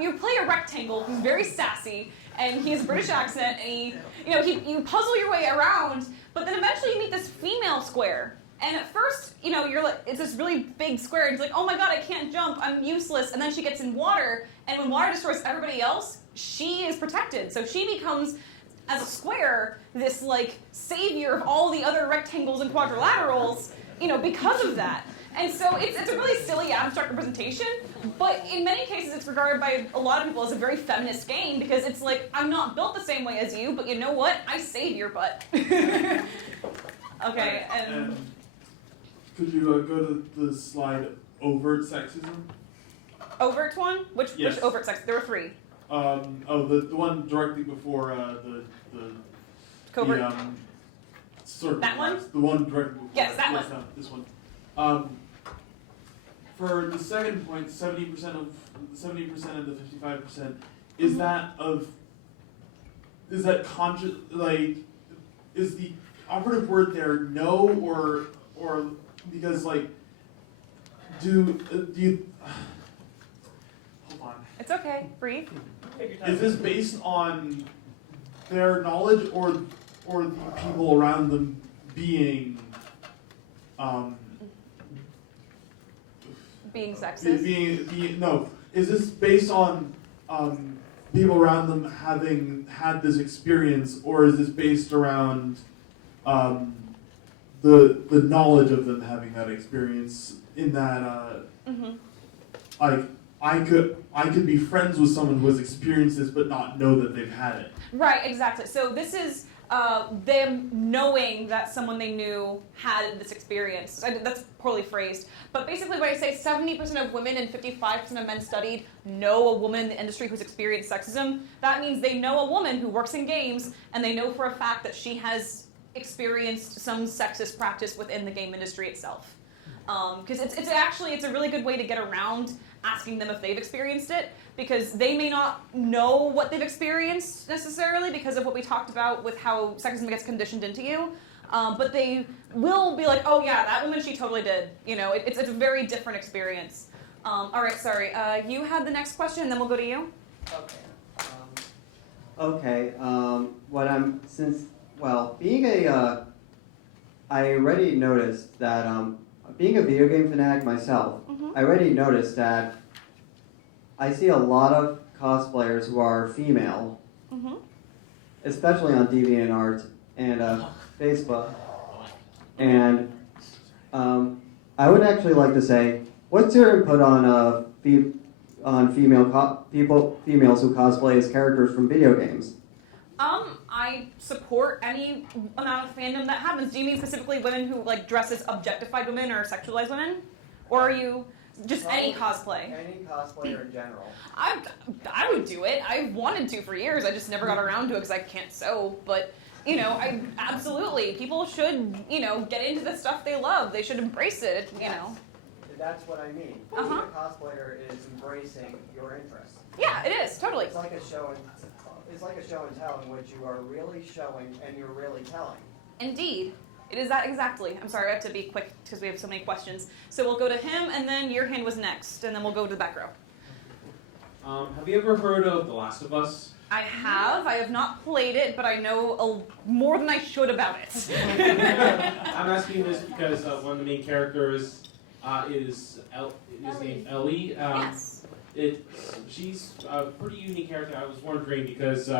you play a rectangle who's very sassy, and he has a British accent, and you puzzle your way around, but then eventually you meet this female square. And at first, you're like, it's this really big square, and it's like, oh my god, I can't jump, I'm useless, and then she gets in water, and when water destroys everybody else, she is protected. So she becomes, as a square, this savior of all the other rectangles and quadrilaterals, because of that. And so it's a really silly abstract representation, but in many cases it's regarded by a lot of people as a very feminist game because it's like, I'm not built the same way as you, but you know what? I save your butt. Okay, and... Could you go to the slide overt sexism? Overt one? Which Yes. overt sex? There were 3. The one directly before the Covert. Sort That one? The one directly before. Yes, that one. No, this one. For the second point, 70% of the 55%, is that conscious? Like, is the operative word there no or because like do you? Hold on. It's okay. Breathe. Is this based on their knowledge or the people around them being Being sexist. no? Is this based on people around them having had this experience, or is this based around the knowledge of them having that experience? In that, like I could be friends with someone who has experienced this, but not know that they've had it. Right, exactly. So this is them knowing that someone they knew had this experience. That's poorly phrased. But basically when I say 70% of women and 55% of men studied know a woman in the industry who's experienced sexism, that means they know a woman who works in games and they know for a fact that she has experienced some sexist practice within the game industry itself. Because it's a really good way to get around asking them if they've experienced it, because they may not know what they've experienced necessarily because of what we talked about with how sexism gets conditioned into you, but they will be like, oh yeah, that woman, she totally did. You know, it's a very different experience. All right, sorry. You had the next question, and then we'll go to you. Okay. I already noticed that being a video game fanatic myself, I already noticed that I see a lot of cosplayers who are female, especially on DeviantArt and Facebook. And I would actually like to say, what's your input on females who cosplay as characters from video games? I support any amount of fandom that happens. Do you mean specifically women who like dress as objectified women or sexualized women? Or are you just any cosplay? Any cosplayer in general. I would do it. I wanted to for years. I just never got around to it because I can't sew. But, you know, absolutely. People should, you know, get into the stuff they love. They should embrace it, you know. That's what I mean. Being a cosplayer is embracing your interests. Yeah, it is, totally. It's like a show and tell in which you are really showing and you're really telling. Indeed. It is that exactly. I'm sorry, I have to be quick because we have so many questions. So we'll go to him, and then your hand was next, and then we'll go to the back row. Have you ever heard of The Last of Us? I have. I have not played it, but I know more than I should about it. I'm asking this because one of the main characters is named Ellie. Yes. She's a pretty unique character. I was wondering because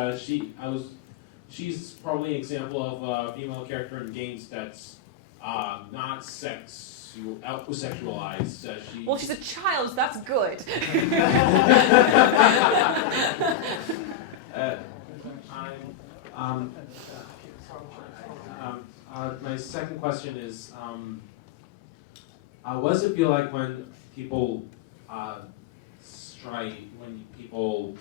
she's probably an example of a female character in games that's not sexualized. Well, she's a child, so that's good. My second question is, what does it feel like when people when people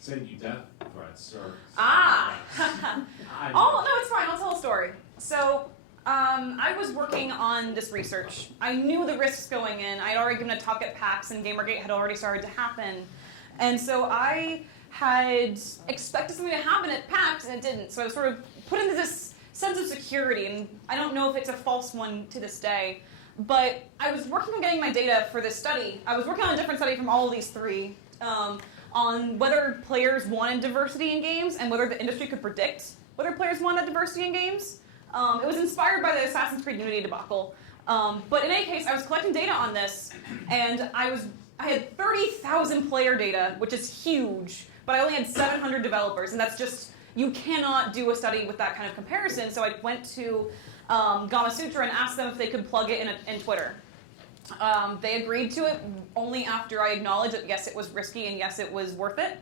send you death threats or? Oh, no, it's fine. I'll tell a story. So, I was working on this research. I knew the risks going in. I had already given a talk at PAX, and Gamergate had already started to happen. And so I had expected something to happen at PAX, and it didn't. So I was sort of put into this sense of security, and I don't know if it's a false one to this day. But I was working on getting my data for this study. I was working on a different study from all of these three on whether players wanted diversity in games and whether the industry could predict whether players wanted diversity in games. It was inspired by the Assassin's Creed Unity debacle. But in any case, I was collecting data on this, and I had 30,000 player data, which is huge, but I only had 700 developers, and that's just, you cannot do a study with that kind of comparison. So I went to Gamasutra and asked them if they could plug it in Twitter. They agreed to it only after I acknowledged that yes, it was risky and yes, it was worth it.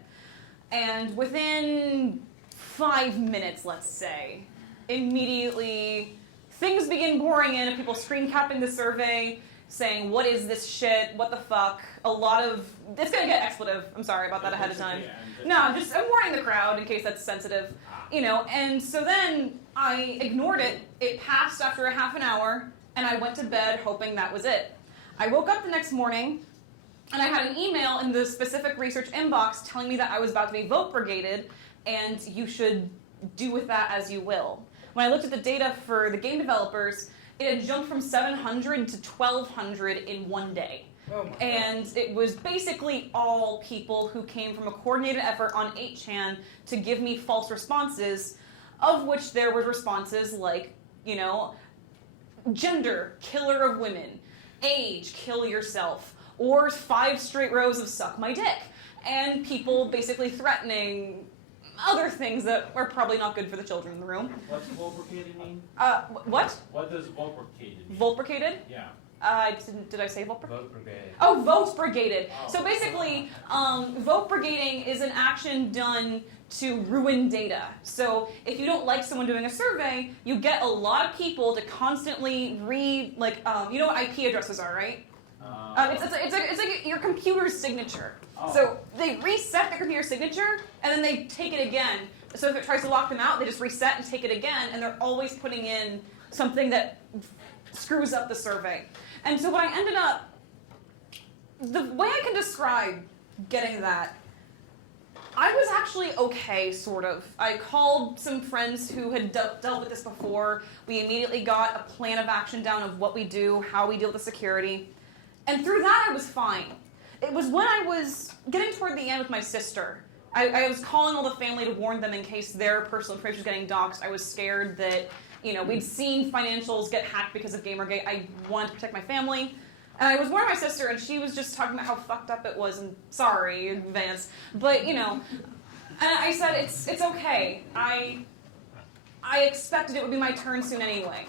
And within 5 minutes, let's say, immediately things begin pouring in of people screen capping the survey, saying, what is this shit, what the fuck, a lot of, it's gonna get expletive, I'm sorry about that ahead of time. No, I'm warning the crowd in case that's sensitive, and so then I ignored it, it passed after a half an hour, and I went to bed hoping that was it. I woke up the next morning, and I had an email in the specific research inbox telling me that I was about to be vote brigaded, and you should do with that as you will. When I looked at the data for the game developers, it had jumped from 700 to 1,200 in one day. And it was basically all people who came from a coordinated effort on 8chan to give me false responses, of which there were responses like, gender, killer of women, age, kill yourself, or 5 straight rows of suck my dick, and people basically threatening other things that were probably not good for the children in the room. What's Volbricated mean? What? What does Volbricated mean? Volbricated? Yeah. Did I say vote? Vote brigaded. Oh, votes brigaded. Oh. So basically, vote brigading is an action done to ruin data. So if you don't like someone doing a survey, you get a lot of people to constantly read, you know what IP addresses are, right? It's like your computer's signature. Oh. So they reset their computer signature, and then they take it again. So if it tries to lock them out, they just reset and take it again, and they're always putting in something that screws up the survey. And so what I ended up, the way I can describe getting that, I was actually okay, sort of. I called some friends who had dealt with this before. We immediately got a plan of action down of what we do, how we deal with the security. And through that, I was fine. It was when I was getting toward the end with my sister. I was calling all the family to warn them in case their personal information was getting doxxed. I was scared that, we'd seen financials get hacked because of Gamergate. I wanted to protect my family. And I was warning my sister, and she was just talking about how fucked up it was, and sorry, Vance. But, and I said, it's okay. I expected it would be my turn soon anyway.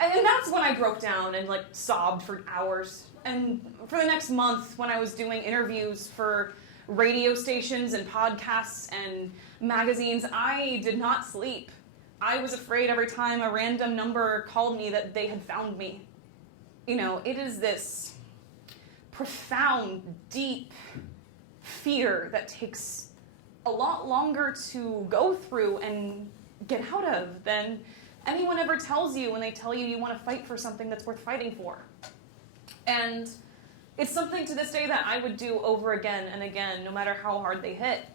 And that's when I broke down and, sobbed for hours. And for the next month, when I was doing interviews for radio stations and podcasts and magazines, I did not sleep. I was afraid every time a random number called me that they had found me. It is this profound, deep fear that takes a lot longer to go through and get out of than anyone ever tells you when they tell you you want to fight for something that's worth fighting for. And it's something to this day that I would do over again and again, no matter how hard they hit.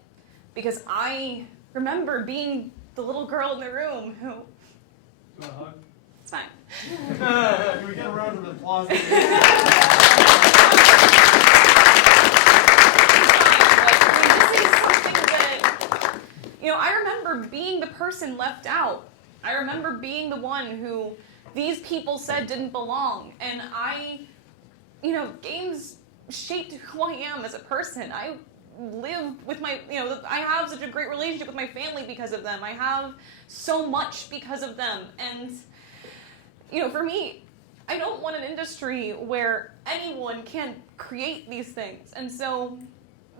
Because I remember being the little girl in the room who... You want a hug? It's fine. Can we get a round of applause? This is something that, I remember being the person left out. I remember being the one who these people said didn't belong. And games shaped who I am as a person. I live with my, I have such a great relationship with my family because of them. I have so much because of them. And, for me, I don't want an industry where anyone can create these things. And so,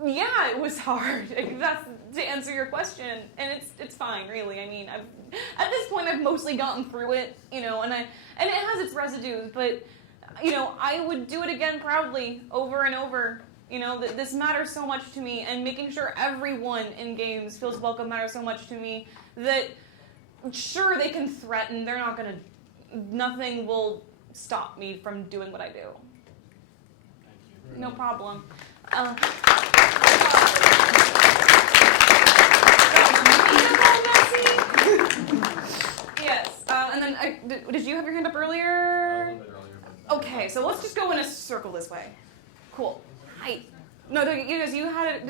yeah, it was hard. That's to answer your question. And it's fine, really. I mean, at this point, I've mostly gotten through it, and it has its residues, but, I would do it again proudly over and over. This matters so much to me, and making sure everyone in games feels welcome matters so much to me that, sure, they can threaten. They're not gonna, nothing will stop me from doing what I do. Thank you. No problem. Yes, and then did you have your hand up earlier? A little bit earlier. But Okay, so let's just go in a circle this way. Cool. Hi. No, you guys, did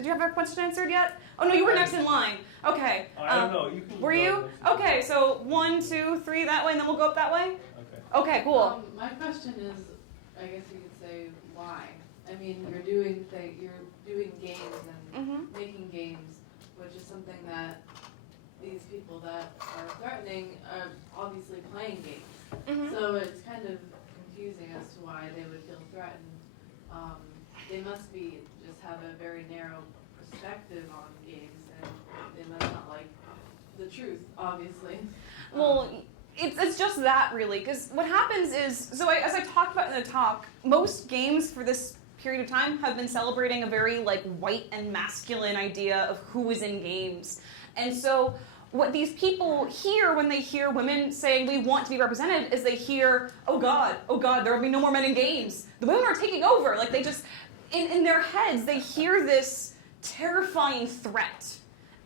you have our question answered yet? Oh no, you were next in line. Okay. I don't know. You can Were go you? next. Okay, so 1, 2, 3 that way, and then we'll go up that way? Okay. Okay, cool. My question is, I guess you could say, why? I mean, you're doing games and Mhm. making games, which is something that these people that are threatening are obviously playing games. Mhm. So it's kind of confusing as to why they would feel threatened. They must just have a very narrow perspective on games, and they must not like the truth, obviously. Well, it's just that, really, because what happens is, so as I talked about in the talk, most games for this period of time have been celebrating a very like white and masculine idea of who is in games. And so what these people hear when they hear women saying we want to be represented is they hear, oh God, there will be no more men in games. The women are taking over. Like they just, in their heads, they hear this terrifying threat.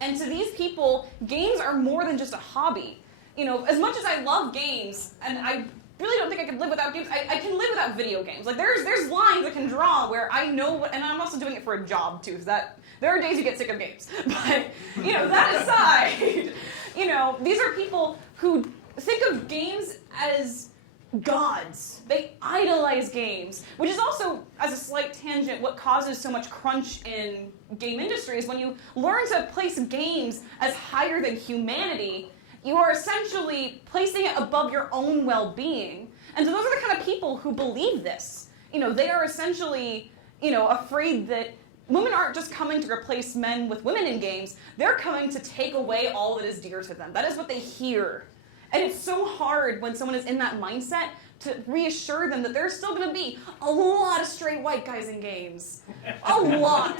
And to these people, games are more than just a hobby. You know, as much as I love games, and I really don't think I could live without games, I can live without video games. Like there's lines I can draw where I know what, and I'm also doing it for a job too, so that there are days you get sick of games. But, you know, that aside, you know, these are people who think of games as gods. They idolize games, which is also, as a slight tangent, what causes so much crunch in game industry is when you learn to place games as higher than humanity, you are essentially placing it above your own well-being. And so those are the kind of people who believe this. You know, they are essentially, you know, afraid that women aren't just coming to replace men with women in games, they're coming to take away all that is dear to them. That is what they hear. And it's so hard when someone is in that mindset to reassure them that there's still going to be a lot of straight white guys in games. A lot.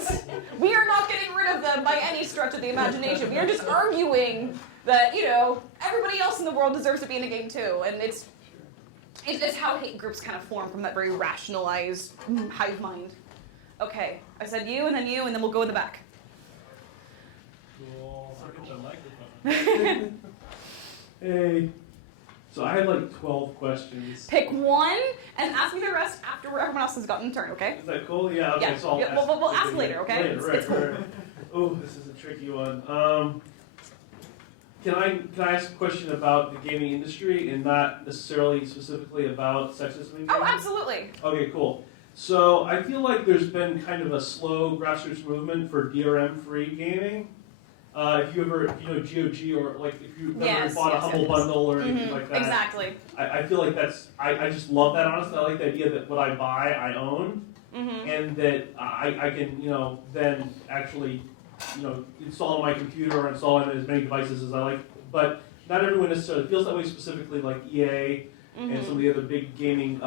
We are not getting rid of them by any stretch of the imagination. We are just arguing that, you know, everybody else in the world deserves to be in a game too. And it's how hate groups kind of form from that very rationalized hive mind. Okay, I said you, and then we'll go in the back. Cool. Circuit the microphone. Hey. So I had like 12 questions. Pick one and ask me the rest after everyone else has gotten a turn, okay? Is that cool? Yeah, okay, Yeah. so I'll Yeah, ask, we'll ask later, okay? Later, It's cool. right. Oh, this is a tricky one. Can I ask a question about the gaming industry and not necessarily specifically about sexism in games? Oh, absolutely. Okay, cool. So I feel like there's been kind of a slow grassroots movement for DRM-free gaming. If you know GOG, or like if you've ever bought a Humble Bundle or anything like that. Exactly. I feel like I just love that, honestly. I like the idea that what I buy, I own, and that I can, you know, then actually, you know, install on my computer or install on as many devices as I like. But not everyone necessarily feels that way, specifically like EA and some of the other big gaming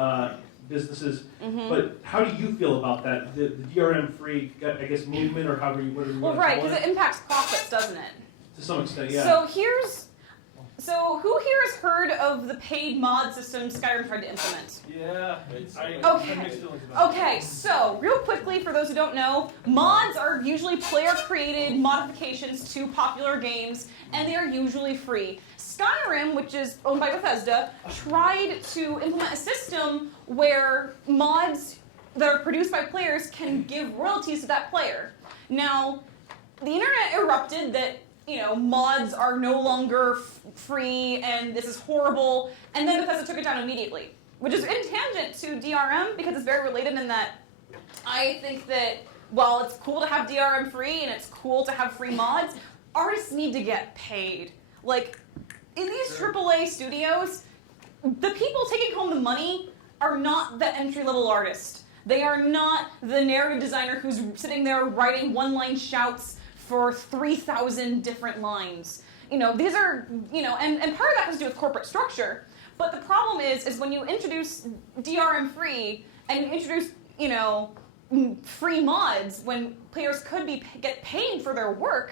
businesses. But how do you feel about that? The DRM-free, I guess, movement, or however you want to call it? Well, right, because it impacts profits, doesn't it? To some extent, yeah. So who here has heard of the paid mod system Skyrim tried to implement? Yeah. Okay. Okay, so real quickly, for those who don't know, mods are usually player-created modifications to popular games, and they are usually free. Skyrim, which is owned by Bethesda, tried to implement a system where mods that are produced by players can give royalties to that player. Now, the internet erupted that, you know, mods are no longer free and this is horrible, and then Bethesda took it down immediately, which is in tangent to DRM because it's very related in that I think that while it's cool to have DRM free and it's cool to have free mods, artists need to get paid. Like, in these AAA studios, the people taking home the money are not the entry-level artist. They are not the narrative designer who's sitting there writing one-line shouts for 3,000 different lines. You know, these are, you know, and part of that has to do with corporate structure. But the problem is when you introduce DRM free and you introduce, you know, free mods when players could get paid for their work,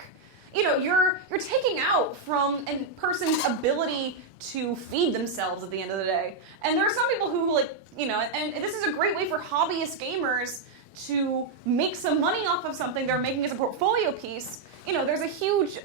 you know, you're taking out from a person's ability to feed themselves at the end of the day. And there are some people who, like, you know, and this is a great way for hobbyist gamers to make some money off of something they're making as a portfolio piece. You know, there's a huge,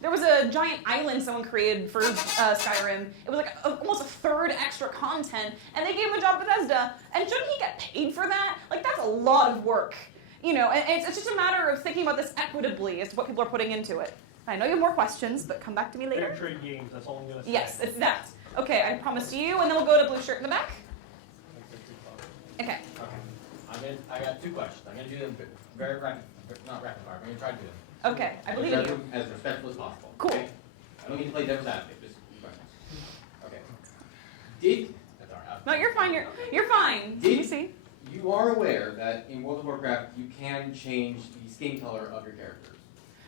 there was a giant island someone created for Skyrim. It was like almost a third extra content, and they gave him a job at Bethesda. And shouldn't he get paid for that? Like, that's a lot of work. You know, and it's just a matter of thinking about this equitably as to what people are putting into it. I know you have more questions, but come back to me later. Fair trade games, that's all I'm going to say. Yes, it's that. Okay, I promise you, and then we'll go to blue shirt in the back. Okay. I got two questions. I'm going to do them very not rapid fire. I'm going to try to do them. Okay, I believe in you. As respectful as possible. Cool. Okay? I don't mean to play devil's advocate, just questions. Okay. That's all right. No, you're fine. You're fine. Did you see? You are aware that in World of Warcraft you can change the skin color of your characters.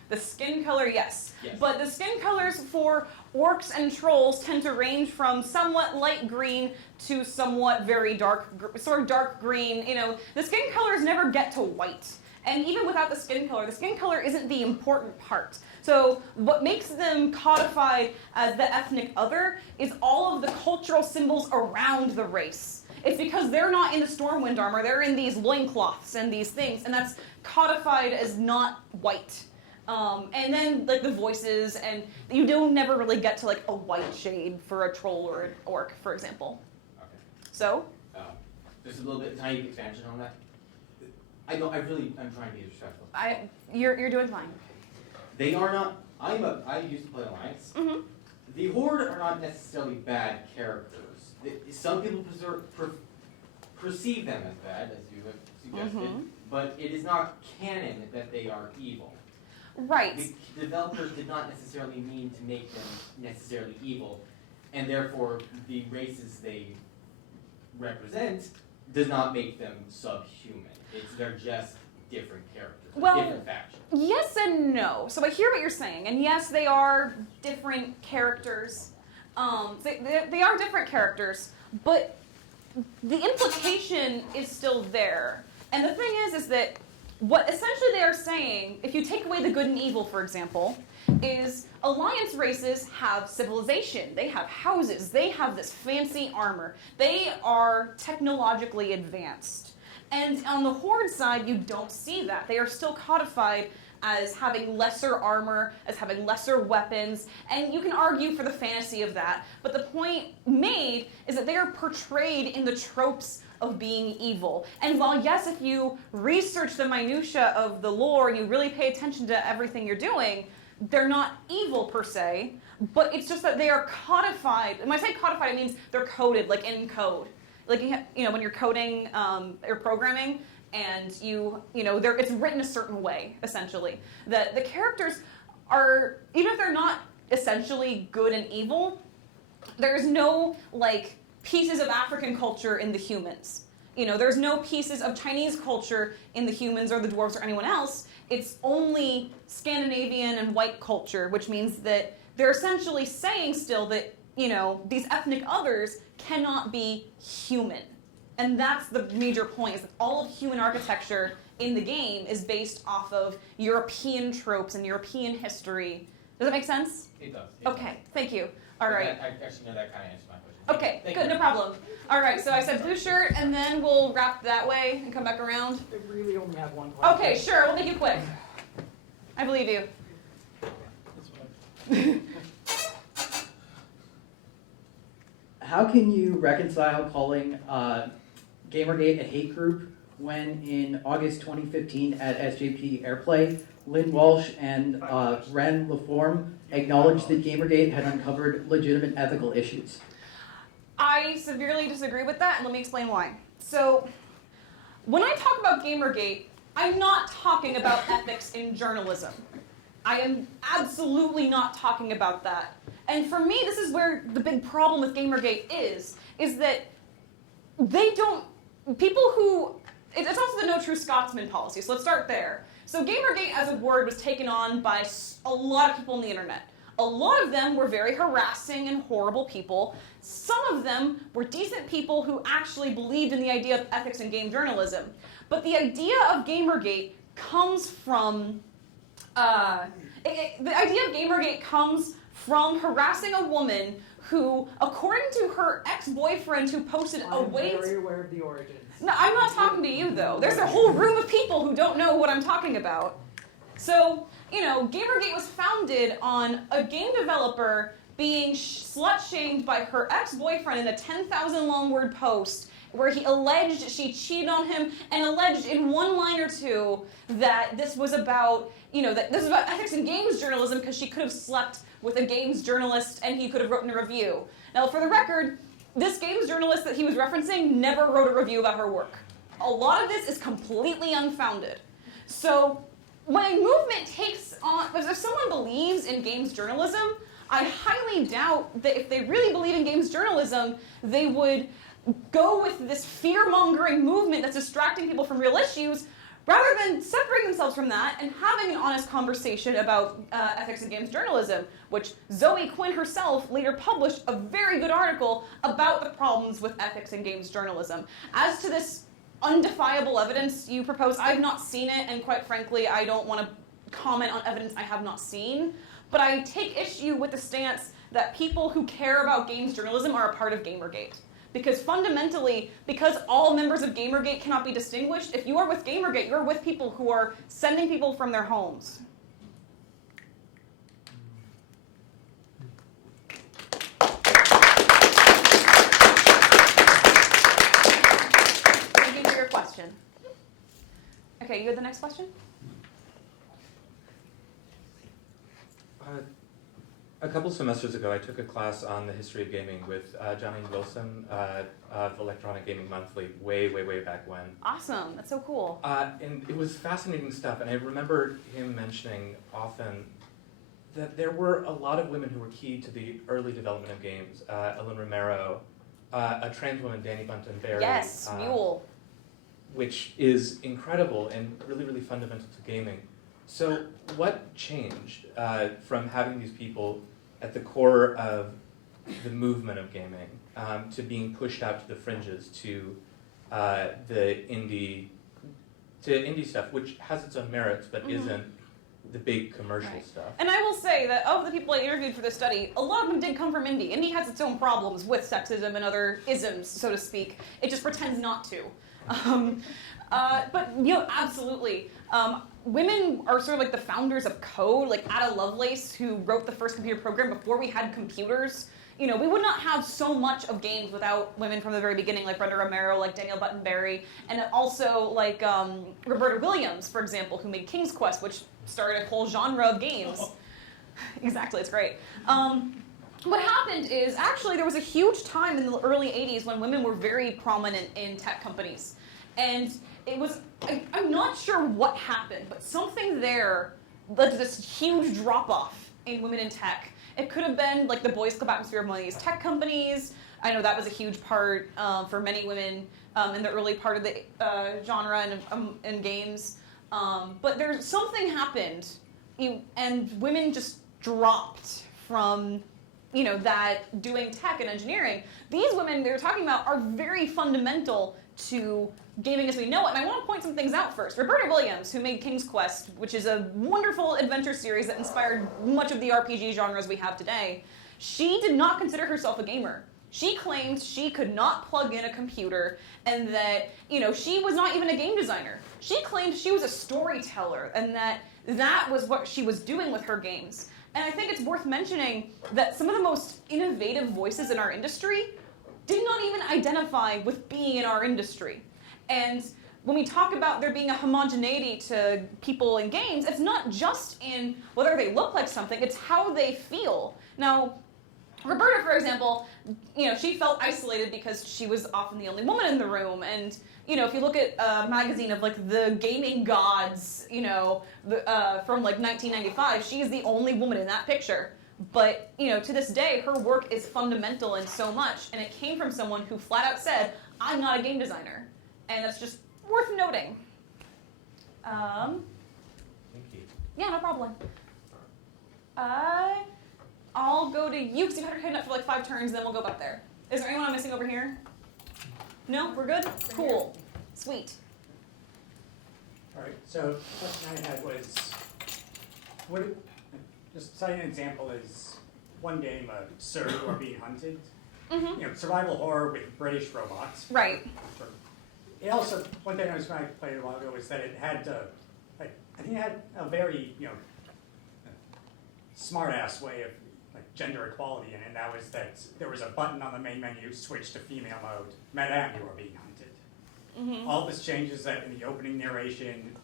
The skin color, yes. Yes. But the skin colors for orcs and trolls tend to range from somewhat light green to somewhat very dark, sort of dark green. You know, the skin colors never get to white. And even without the skin color isn't the important part. So what makes them codified as the ethnic other is all of the cultural symbols around the race. It's because they're not in the Stormwind armor, they're in these loincloths and these things, and that's codified as not white. And then like the voices, and you don't never really get to like a white shade for a troll or an orc, for example. Okay. So? Just a little bit, tiny expansion on that. I'm trying to be respectful. You're doing fine. They are not, I used to play Alliance. Mm-hmm. The Horde are not necessarily bad characters. Some people perceive them as bad, as you have suggested, but it is not canon that they are evil. Right. The developers did not necessarily mean to make them necessarily evil, and therefore the races they represent does not make them subhuman. They're just different characters, different factions. Yes and no. So I hear what you're saying, and yes, they are different characters. They are different characters, but the implication is still there. And the thing is that what essentially they are saying, if you take away the good and evil, for example, is Alliance races have civilization, they have houses, they have this fancy armor, they are technologically advanced. And on the Horde side, you don't see that. They are still codified as having lesser armor, as having lesser weapons, and you can argue for the fantasy of that, but the point made is that they are portrayed in the tropes of being evil. And while yes, if you research the minutia of the lore and you really pay attention to everything you're doing, they're not evil per se, but it's just that they are codified. And when I say codified, it means they're coded, like in code. Like, you know, when you're coding or programming, and it's written a certain way, essentially. The characters are, even if they're not essentially good and evil, there's no, like, pieces of African culture in the humans. You know, there's no pieces of Chinese culture in the humans or the dwarves or anyone else. It's only Scandinavian and white culture, which means that they're essentially saying still that, you know, these ethnic others cannot be human. And that's the major point, is that all of human architecture in the game is based off of European tropes and European history. Does that make sense? It does. Okay, thank you. All right. I actually know that kind of answers my question. Okay, Thank good, you. no problem. All right, so I said blue shirt, and then we'll wrap that way and come back around. I really only have one question. Okay, sure, we'll make it quick. I believe you. How can you reconcile calling Gamergate a hate group when in August 2015 at SJP Airplay, Lynn Walsh and Ren LaForme acknowledged that Gamergate had uncovered legitimate ethical issues? I severely disagree with that, and let me explain why. So, when I talk about Gamergate, I'm not talking about ethics in journalism. I am absolutely not talking about that. And for me, this is where the big problem with Gamergate is that they don't, people who, it's also the no true Scotsman policy, so let's start there. So Gamergate as a word was taken on by a lot of people on the internet. A lot of them were very harassing and horrible people. Some of them were decent people who actually believed in the idea of ethics in game journalism. But the idea of Gamergate comes from, the idea of Gamergate comes from harassing a woman who, according to her ex-boyfriend who posted a way... I'm very aware of the origins. No, I'm not talking to you, though. There's a whole room of people who don't know what I'm talking about. So, you know, Gamergate was founded on a game developer being slut-shamed by her ex-boyfriend in a 10,000 long word post where he alleged she cheated on him and alleged in one line or two that this was about, you know, that this is about ethics in games journalism because she could have slept with a games journalist and he could have written a review. Now, for the record, this games journalist that he was referencing never wrote a review about her work. A lot of this is completely unfounded. So, when a movement takes on, if someone believes in games journalism, I highly doubt that if they really believe in games journalism, they would go with this fear-mongering movement that's distracting people from real issues rather than separating themselves from that and having an honest conversation about ethics in games journalism, which Zoe Quinn herself later published a very good article about the problems with ethics in games journalism. As to this undefiable evidence you propose, I've not seen it, and quite frankly, I don't want to comment on evidence I have not seen, but I take issue with the stance that people who care about games journalism are a part of Gamergate. Because fundamentally, because all members of Gamergate cannot be distinguished, if you are with Gamergate, you're with people who are sending people from their homes. Thank you for your question. Okay, you had the next question? A couple semesters ago, I took a class on the history of gaming with Johnny Wilson of Electronic Gaming Monthly, way back when. Awesome, that's so cool. And it was fascinating stuff, and I remember him mentioning often that there were a lot of women who were key to the early development of games. Ellen Romero, a trans woman, Danny Bunton-Berry. Yes, Mule. Which is incredible and really fundamental to gaming. So what changed from having these people at the core of the movement of gaming to being pushed out to the fringes to the indie stuff, which has its own merits but isn't the big commercial stuff? And I will say that of the people I interviewed for this study, a lot of them did come from indie. Indie has its own problems with sexism and other isms, so to speak. It just pretends not to. But absolutely. Women are sort of like the founders of code, like Ada Lovelace, who wrote the first computer program before we had computers. We would not have so much of games without women from the very beginning, like Brenda Romero, like Danielle Button-Berry, and also like Roberta Williams, for example, who made King's Quest, which started a whole genre of games. Exactly, it's great. What happened is, actually, there was a huge time in the early 80s when women were very prominent in tech companies. And it was, I'm not sure what happened, but something there led to this huge drop-off in women in tech. It could have been like the boys' club atmosphere of one of these tech companies. I know that was a huge part for many women in the early part of the genre and games. But there's something happened, and women just dropped from that doing tech and engineering. These women they're talking about are very fundamental to gaming as we know it, and I want to point some things out first. Roberta Williams, who made King's Quest, which is a wonderful adventure series that inspired much of the RPG genres we have today, she did not consider herself a gamer. She claimed she could not plug in a computer and that, she was not even a game designer. She claimed she was a storyteller and that was what she was doing with her games. And I think it's worth mentioning that some of the most innovative voices in our industry did not even identify with being in our industry. And when we talk about there being a homogeneity to people in games, it's not just in whether they look like something, it's how they feel. Now, Roberta, for example, she felt isolated because she was often the only woman in the room. And, if you look at a magazine of like the gaming gods, from like 1995, she's the only woman in that picture. But, to this day, her work is fundamental in so much, and it came from someone who flat out said, I'm not a game designer. And that's just worth noting. Thank you. Yeah, no problem. I'll go to you, because you've had your hand up for like 5 turns, then we'll go back there. Is there anyone I'm missing over here? No? We're good? Cool. Sweet. All right, so the question I had was, just citing an example is one game, Sir, who are being hunted. Mm-hmm. Survival horror with British robots. Right. It also, one thing I noticed when I played it a while ago was that it had, I think it had a very, smart-ass way of gender equality in it, and that was that there was a button on the main menu, switch to female mode, Madame, you are being hunted. Mm-hmm. All this changes that in the opening narration,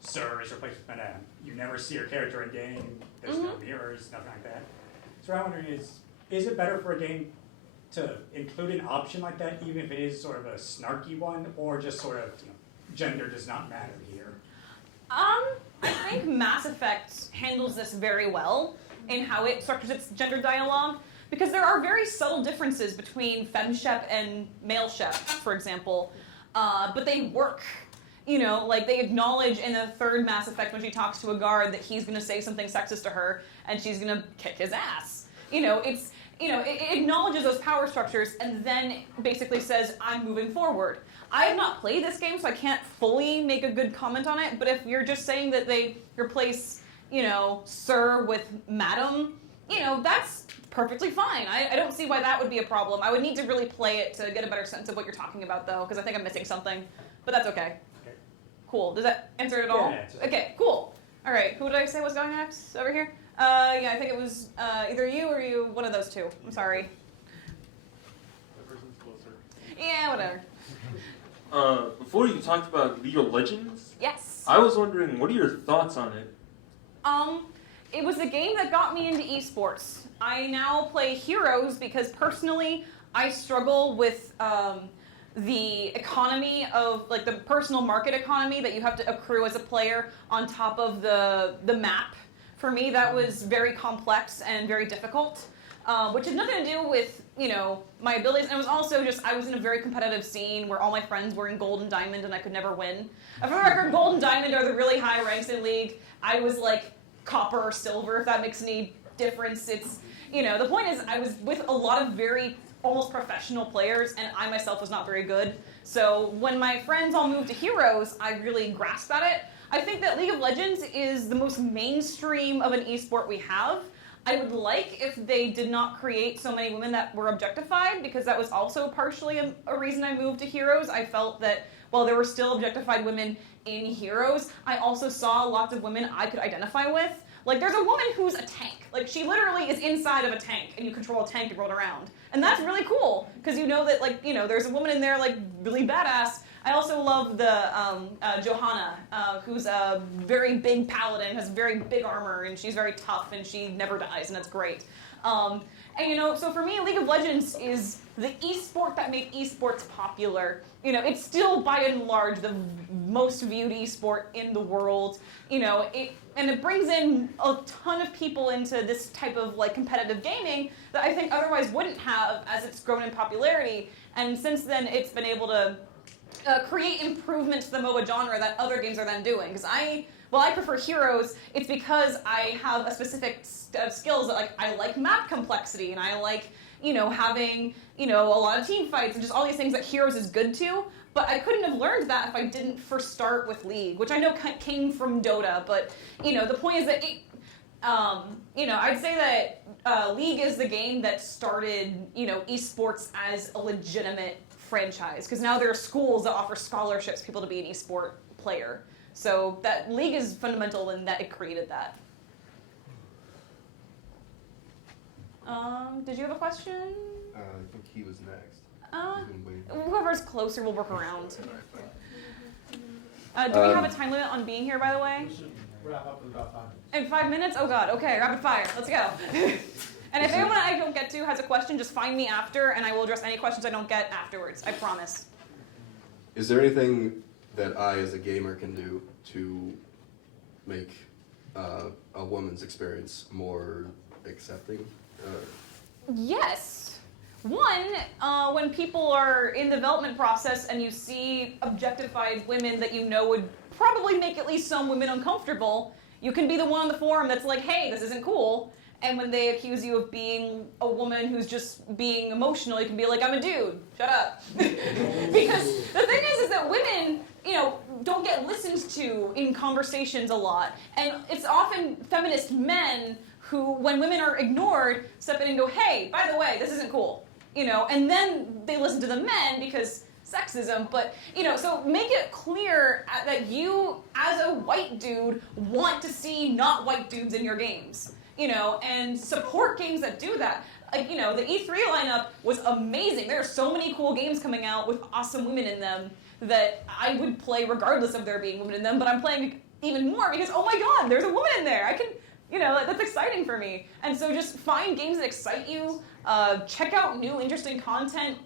Sir is replaced with Madame. You never see your character in game, there's no mirrors, nothing like that. So what I'm wondering is it better for a game to include an option like that, even if it is sort of a snarky one, or just sort of, gender does not matter here? I think Mass Effect handles this very well in how it structures its gender dialogue, because there are very subtle differences between femshep and maleshep, for example, but they work. You know, like they acknowledge in the third Mass Effect when she talks to a guard that he's going to say something sexist to her and she's going to kick his ass. You know, it's, you know, it acknowledges those power structures and then basically says, I'm moving forward. I have not played this game, so I can't fully make a good comment on it, but if you're just saying that they replace, you know, sir with madam, you know, that's perfectly fine. I don't see why that would be a problem. I would need to really play it to get a better sense of what you're talking about, though, because I think I'm missing something, but that's okay. Cool. Does that answer it at all? Yeah, okay, cool. All right, who did I say was going next? Over here? Yeah, I think it was either you or you, one of those two. I'm sorry. That person's closer. Yeah, whatever. Before you talked about League of Legends. Yes. I was wondering, what are your thoughts on it? It was the game that got me into esports. I now play Heroes because personally, I struggle with the economy of, like the personal market economy that you have to accrue as a player on top of the map. For me, that was very complex and very difficult, which had nothing to do with, you know, my abilities. And it was also just, I was in a very competitive scene where all my friends were in Gold and Diamond and I could never win. For the record, Gold and Diamond are the really high ranks in League. I was like Copper or Silver, if that makes any difference. It's, you know, the point is I was with a lot of very almost professional players and I myself was not very good. So when my friends all moved to Heroes, I really grasped at it. I think that League of Legends is the most mainstream of an esport we have. I would like if they did not create so many women that were objectified, because that was also partially a reason I moved to Heroes. I felt that while there were still objectified women in Heroes, I also saw lots of women I could identify with. Like, there's a woman who's a tank. Like, she literally is inside of a tank, and you control a tank and roll it around. And that's really cool, because you know that, like, you know, there's a woman in there, like, really badass. I also love the Johanna, who's a very big paladin, has very big armor, and she's very tough, and she never dies, and that's great. And, you know, so for me, League of Legends is the esport that made esports popular. You know, it's still, by and large, the most viewed esport in the world. You know, and it brings in a ton of people into this type of, like, competitive gaming that I think otherwise wouldn't have as it's grown in popularity. And since then, it's been able to create improvements to the MOBA genre that other games are then doing. Because while I prefer Heroes, it's because I have a specific set of skills that, like, I like map complexity, and I like, you know, having, you know, a lot of team fights, and just all these things that Heroes is good to. But I couldn't have learned that if I didn't first start with League, which I know came from Dota, but, you know, the point is that you know, I'd say that League is the game that started, you know, esports as a legitimate franchise, because now there are schools that offer scholarships for people to be an esport player. So that League is fundamental in that it created that. Did you have a question? I think he was next. Whoever's closer will work around. Do we have a time limit on being here, by the way? We should wrap up in about 5 minutes. In 5 minutes? Oh god, okay, rapid fire, let's go. And if anyone I don't get to has a question, just find me after, and I will address any questions I don't get afterwards, I promise. Is there anything that I, as a gamer, can do to make a woman's experience more accepting? Yes. One, when people are in the development process and you see objectified women that you know would probably make at least some women uncomfortable, you can be the one on the forum that's like, hey, this isn't cool. And when they accuse you of being a woman who's just being emotional, you can be like, I'm a dude, shut up. Because the thing is that women, you know, don't get listened to in conversations a lot. And it's often feminist men who, when women are ignored, step in and go, hey, by the way, this isn't cool. You know, and then they listen to the men because sexism, but, you know, so make it clear that you, as a white dude, want to see not white dudes in your games. You know, and support games that do that. Like, you know, the E3 lineup was amazing. There are so many cool games coming out with awesome women in them that I would play regardless of there being women in them, but I'm playing even more because, oh my god, there's a woman in there. I can, you know, that's exciting for me. And so just find games that excite you, check out new interesting content,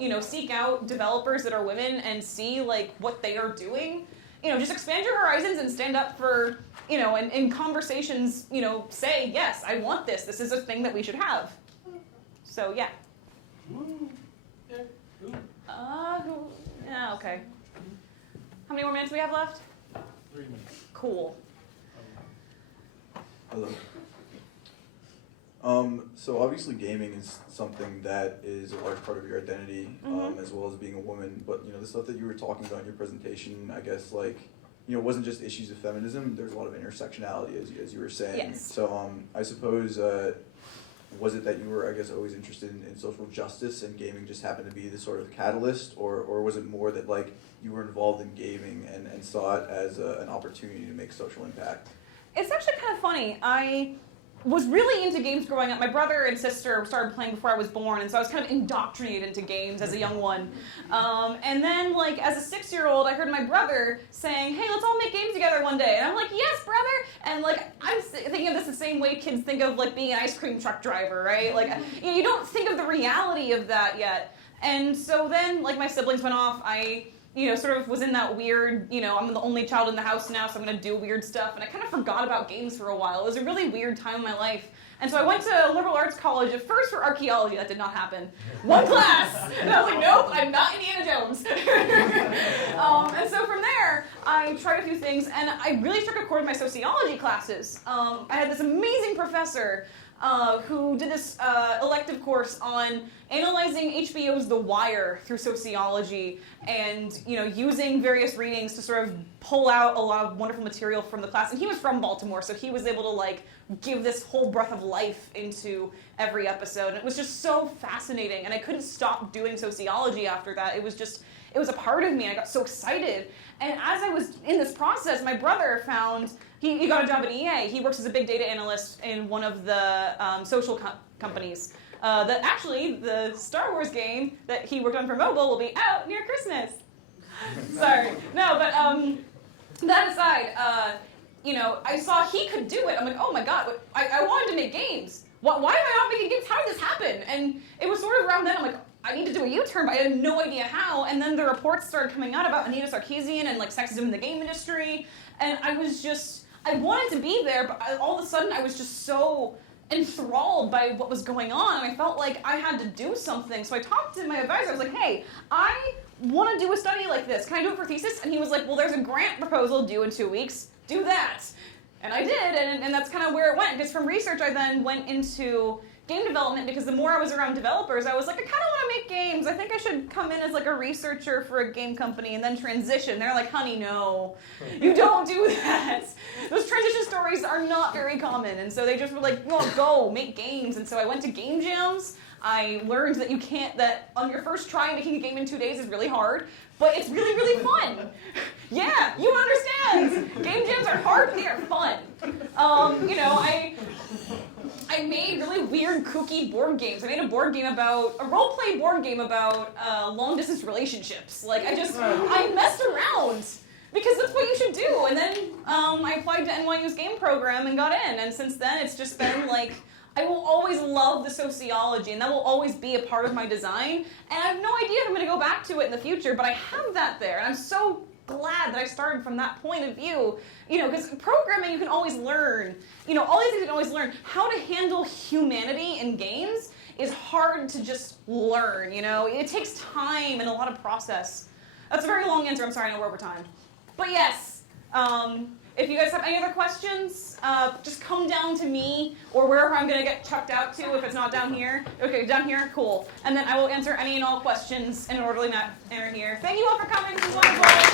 you know, seek out developers that are women and see, like, what they are doing. You know, just expand your horizons and stand up for, you know, and in conversations, you know, say, yes, I want this. This is a thing that we should have. So, yeah. Yeah, okay. How many more minutes do we have left? 3 minutes. Cool. Hello. So obviously gaming is something that is a large part of your identity, as well as being a woman. But you know, the stuff that you were talking about in your presentation, I guess, like, you know, wasn't just issues of feminism. There's a lot of intersectionality, as you were saying. Yes. So I suppose, was it that you were, I guess, always interested in social justice, and gaming just happened to be the sort of catalyst, or was it more that like you were involved in gaming and saw it as an opportunity to make social impact? It's actually kind of funny. I was really into games growing up. My brother and sister started playing before I was born, and so I was kind of indoctrinated into games as a young one. And then, like, as a 6-year-old, I heard my brother saying, hey, let's all make games together one day. And I'm like, yes, brother! And, like, I'm thinking of this the same way kids think of, like, being an ice cream truck driver, right? Like, you know, you don't think of the reality of that yet. And so then, like, my siblings went off. I, you know, sort of was in that weird, you know, I'm the only child in the house now, so I'm going to do weird stuff. And I kind of forgot about games for a while. It was a really weird time in my life. And so I went to liberal arts college at first for archaeology. That did not happen. One class! And I was like, nope, I'm not Indiana Jones. And so from there, I tried a few things, and I really struck a chord with my sociology classes. I had this amazing professor who did this elective course on analyzing HBO's The Wire through sociology, and, you know, using various readings to sort of pull out a lot of wonderful material from the class. And he was from Baltimore, so he was able to, like, give this whole breath of life into every episode. And it was just so fascinating, and I couldn't stop doing sociology after that. It was a part of me, and I got so excited. And as I was in this process, my brother found, he got a job at EA. He works as a big data analyst in one of the social companies. That actually, the Star Wars game that he worked on for mobile will be out near Christmas. Sorry. No, but that aside, you know, I saw he could do it. I'm like, oh my god, I wanted to make games. Why am I not making games? How did this happen? And it was sort of around then, I'm like, I need to do a U-turn, but I had no idea how. And then the reports started coming out about Anita Sarkeesian and, like, sexism in the game industry. And I wanted to be there, but all of a sudden I was just so enthralled by what was going on, and I felt like I had to do something. So I talked to my advisor. I was like, hey, I want to do a study like this. Can I do it for thesis? And he was like, well, there's a grant proposal due in 2 weeks. Do that. And I did, and that's kind of where it went. Because from research, I then went into game development, because the more I was around developers, I was like, I kind of want to make games. I think I should come in as like a researcher for a game company and then transition. They're like, honey, no, you don't do that. Those transition stories are not very common. And so they just were like, well, go, make games. And so I went to game jams. I learned that that on your first try, making a game in 2 days is really hard, but it's really, really fun. Yeah, you understand. Game jams are hard, but they are fun. You know, I made really weird, kooky board games. I made a role-play board game about long-distance relationships. Like, I messed around, because that's what you should do. And then I applied to NYU's game program and got in. And since then, it's just been like, I will always love the sociology, and that will always be a part of my design. And I have no idea if I'm going to go back to it in the future, but I have that there. And I'm so glad that I started from that point of view. You know, because programming you can always learn. You know, all these things you can always learn. How to handle humanity in games is hard to just learn, you know? It takes time and a lot of process. That's a very long answer. I'm sorry, I know we're over time. But yes, if you guys have any other questions, just come down to me or wherever I'm going to get chucked out to if it's not down here. Okay, down here? Cool. And then I will answer any and all questions in an orderly manner here. Thank you all for coming. This was wonderful.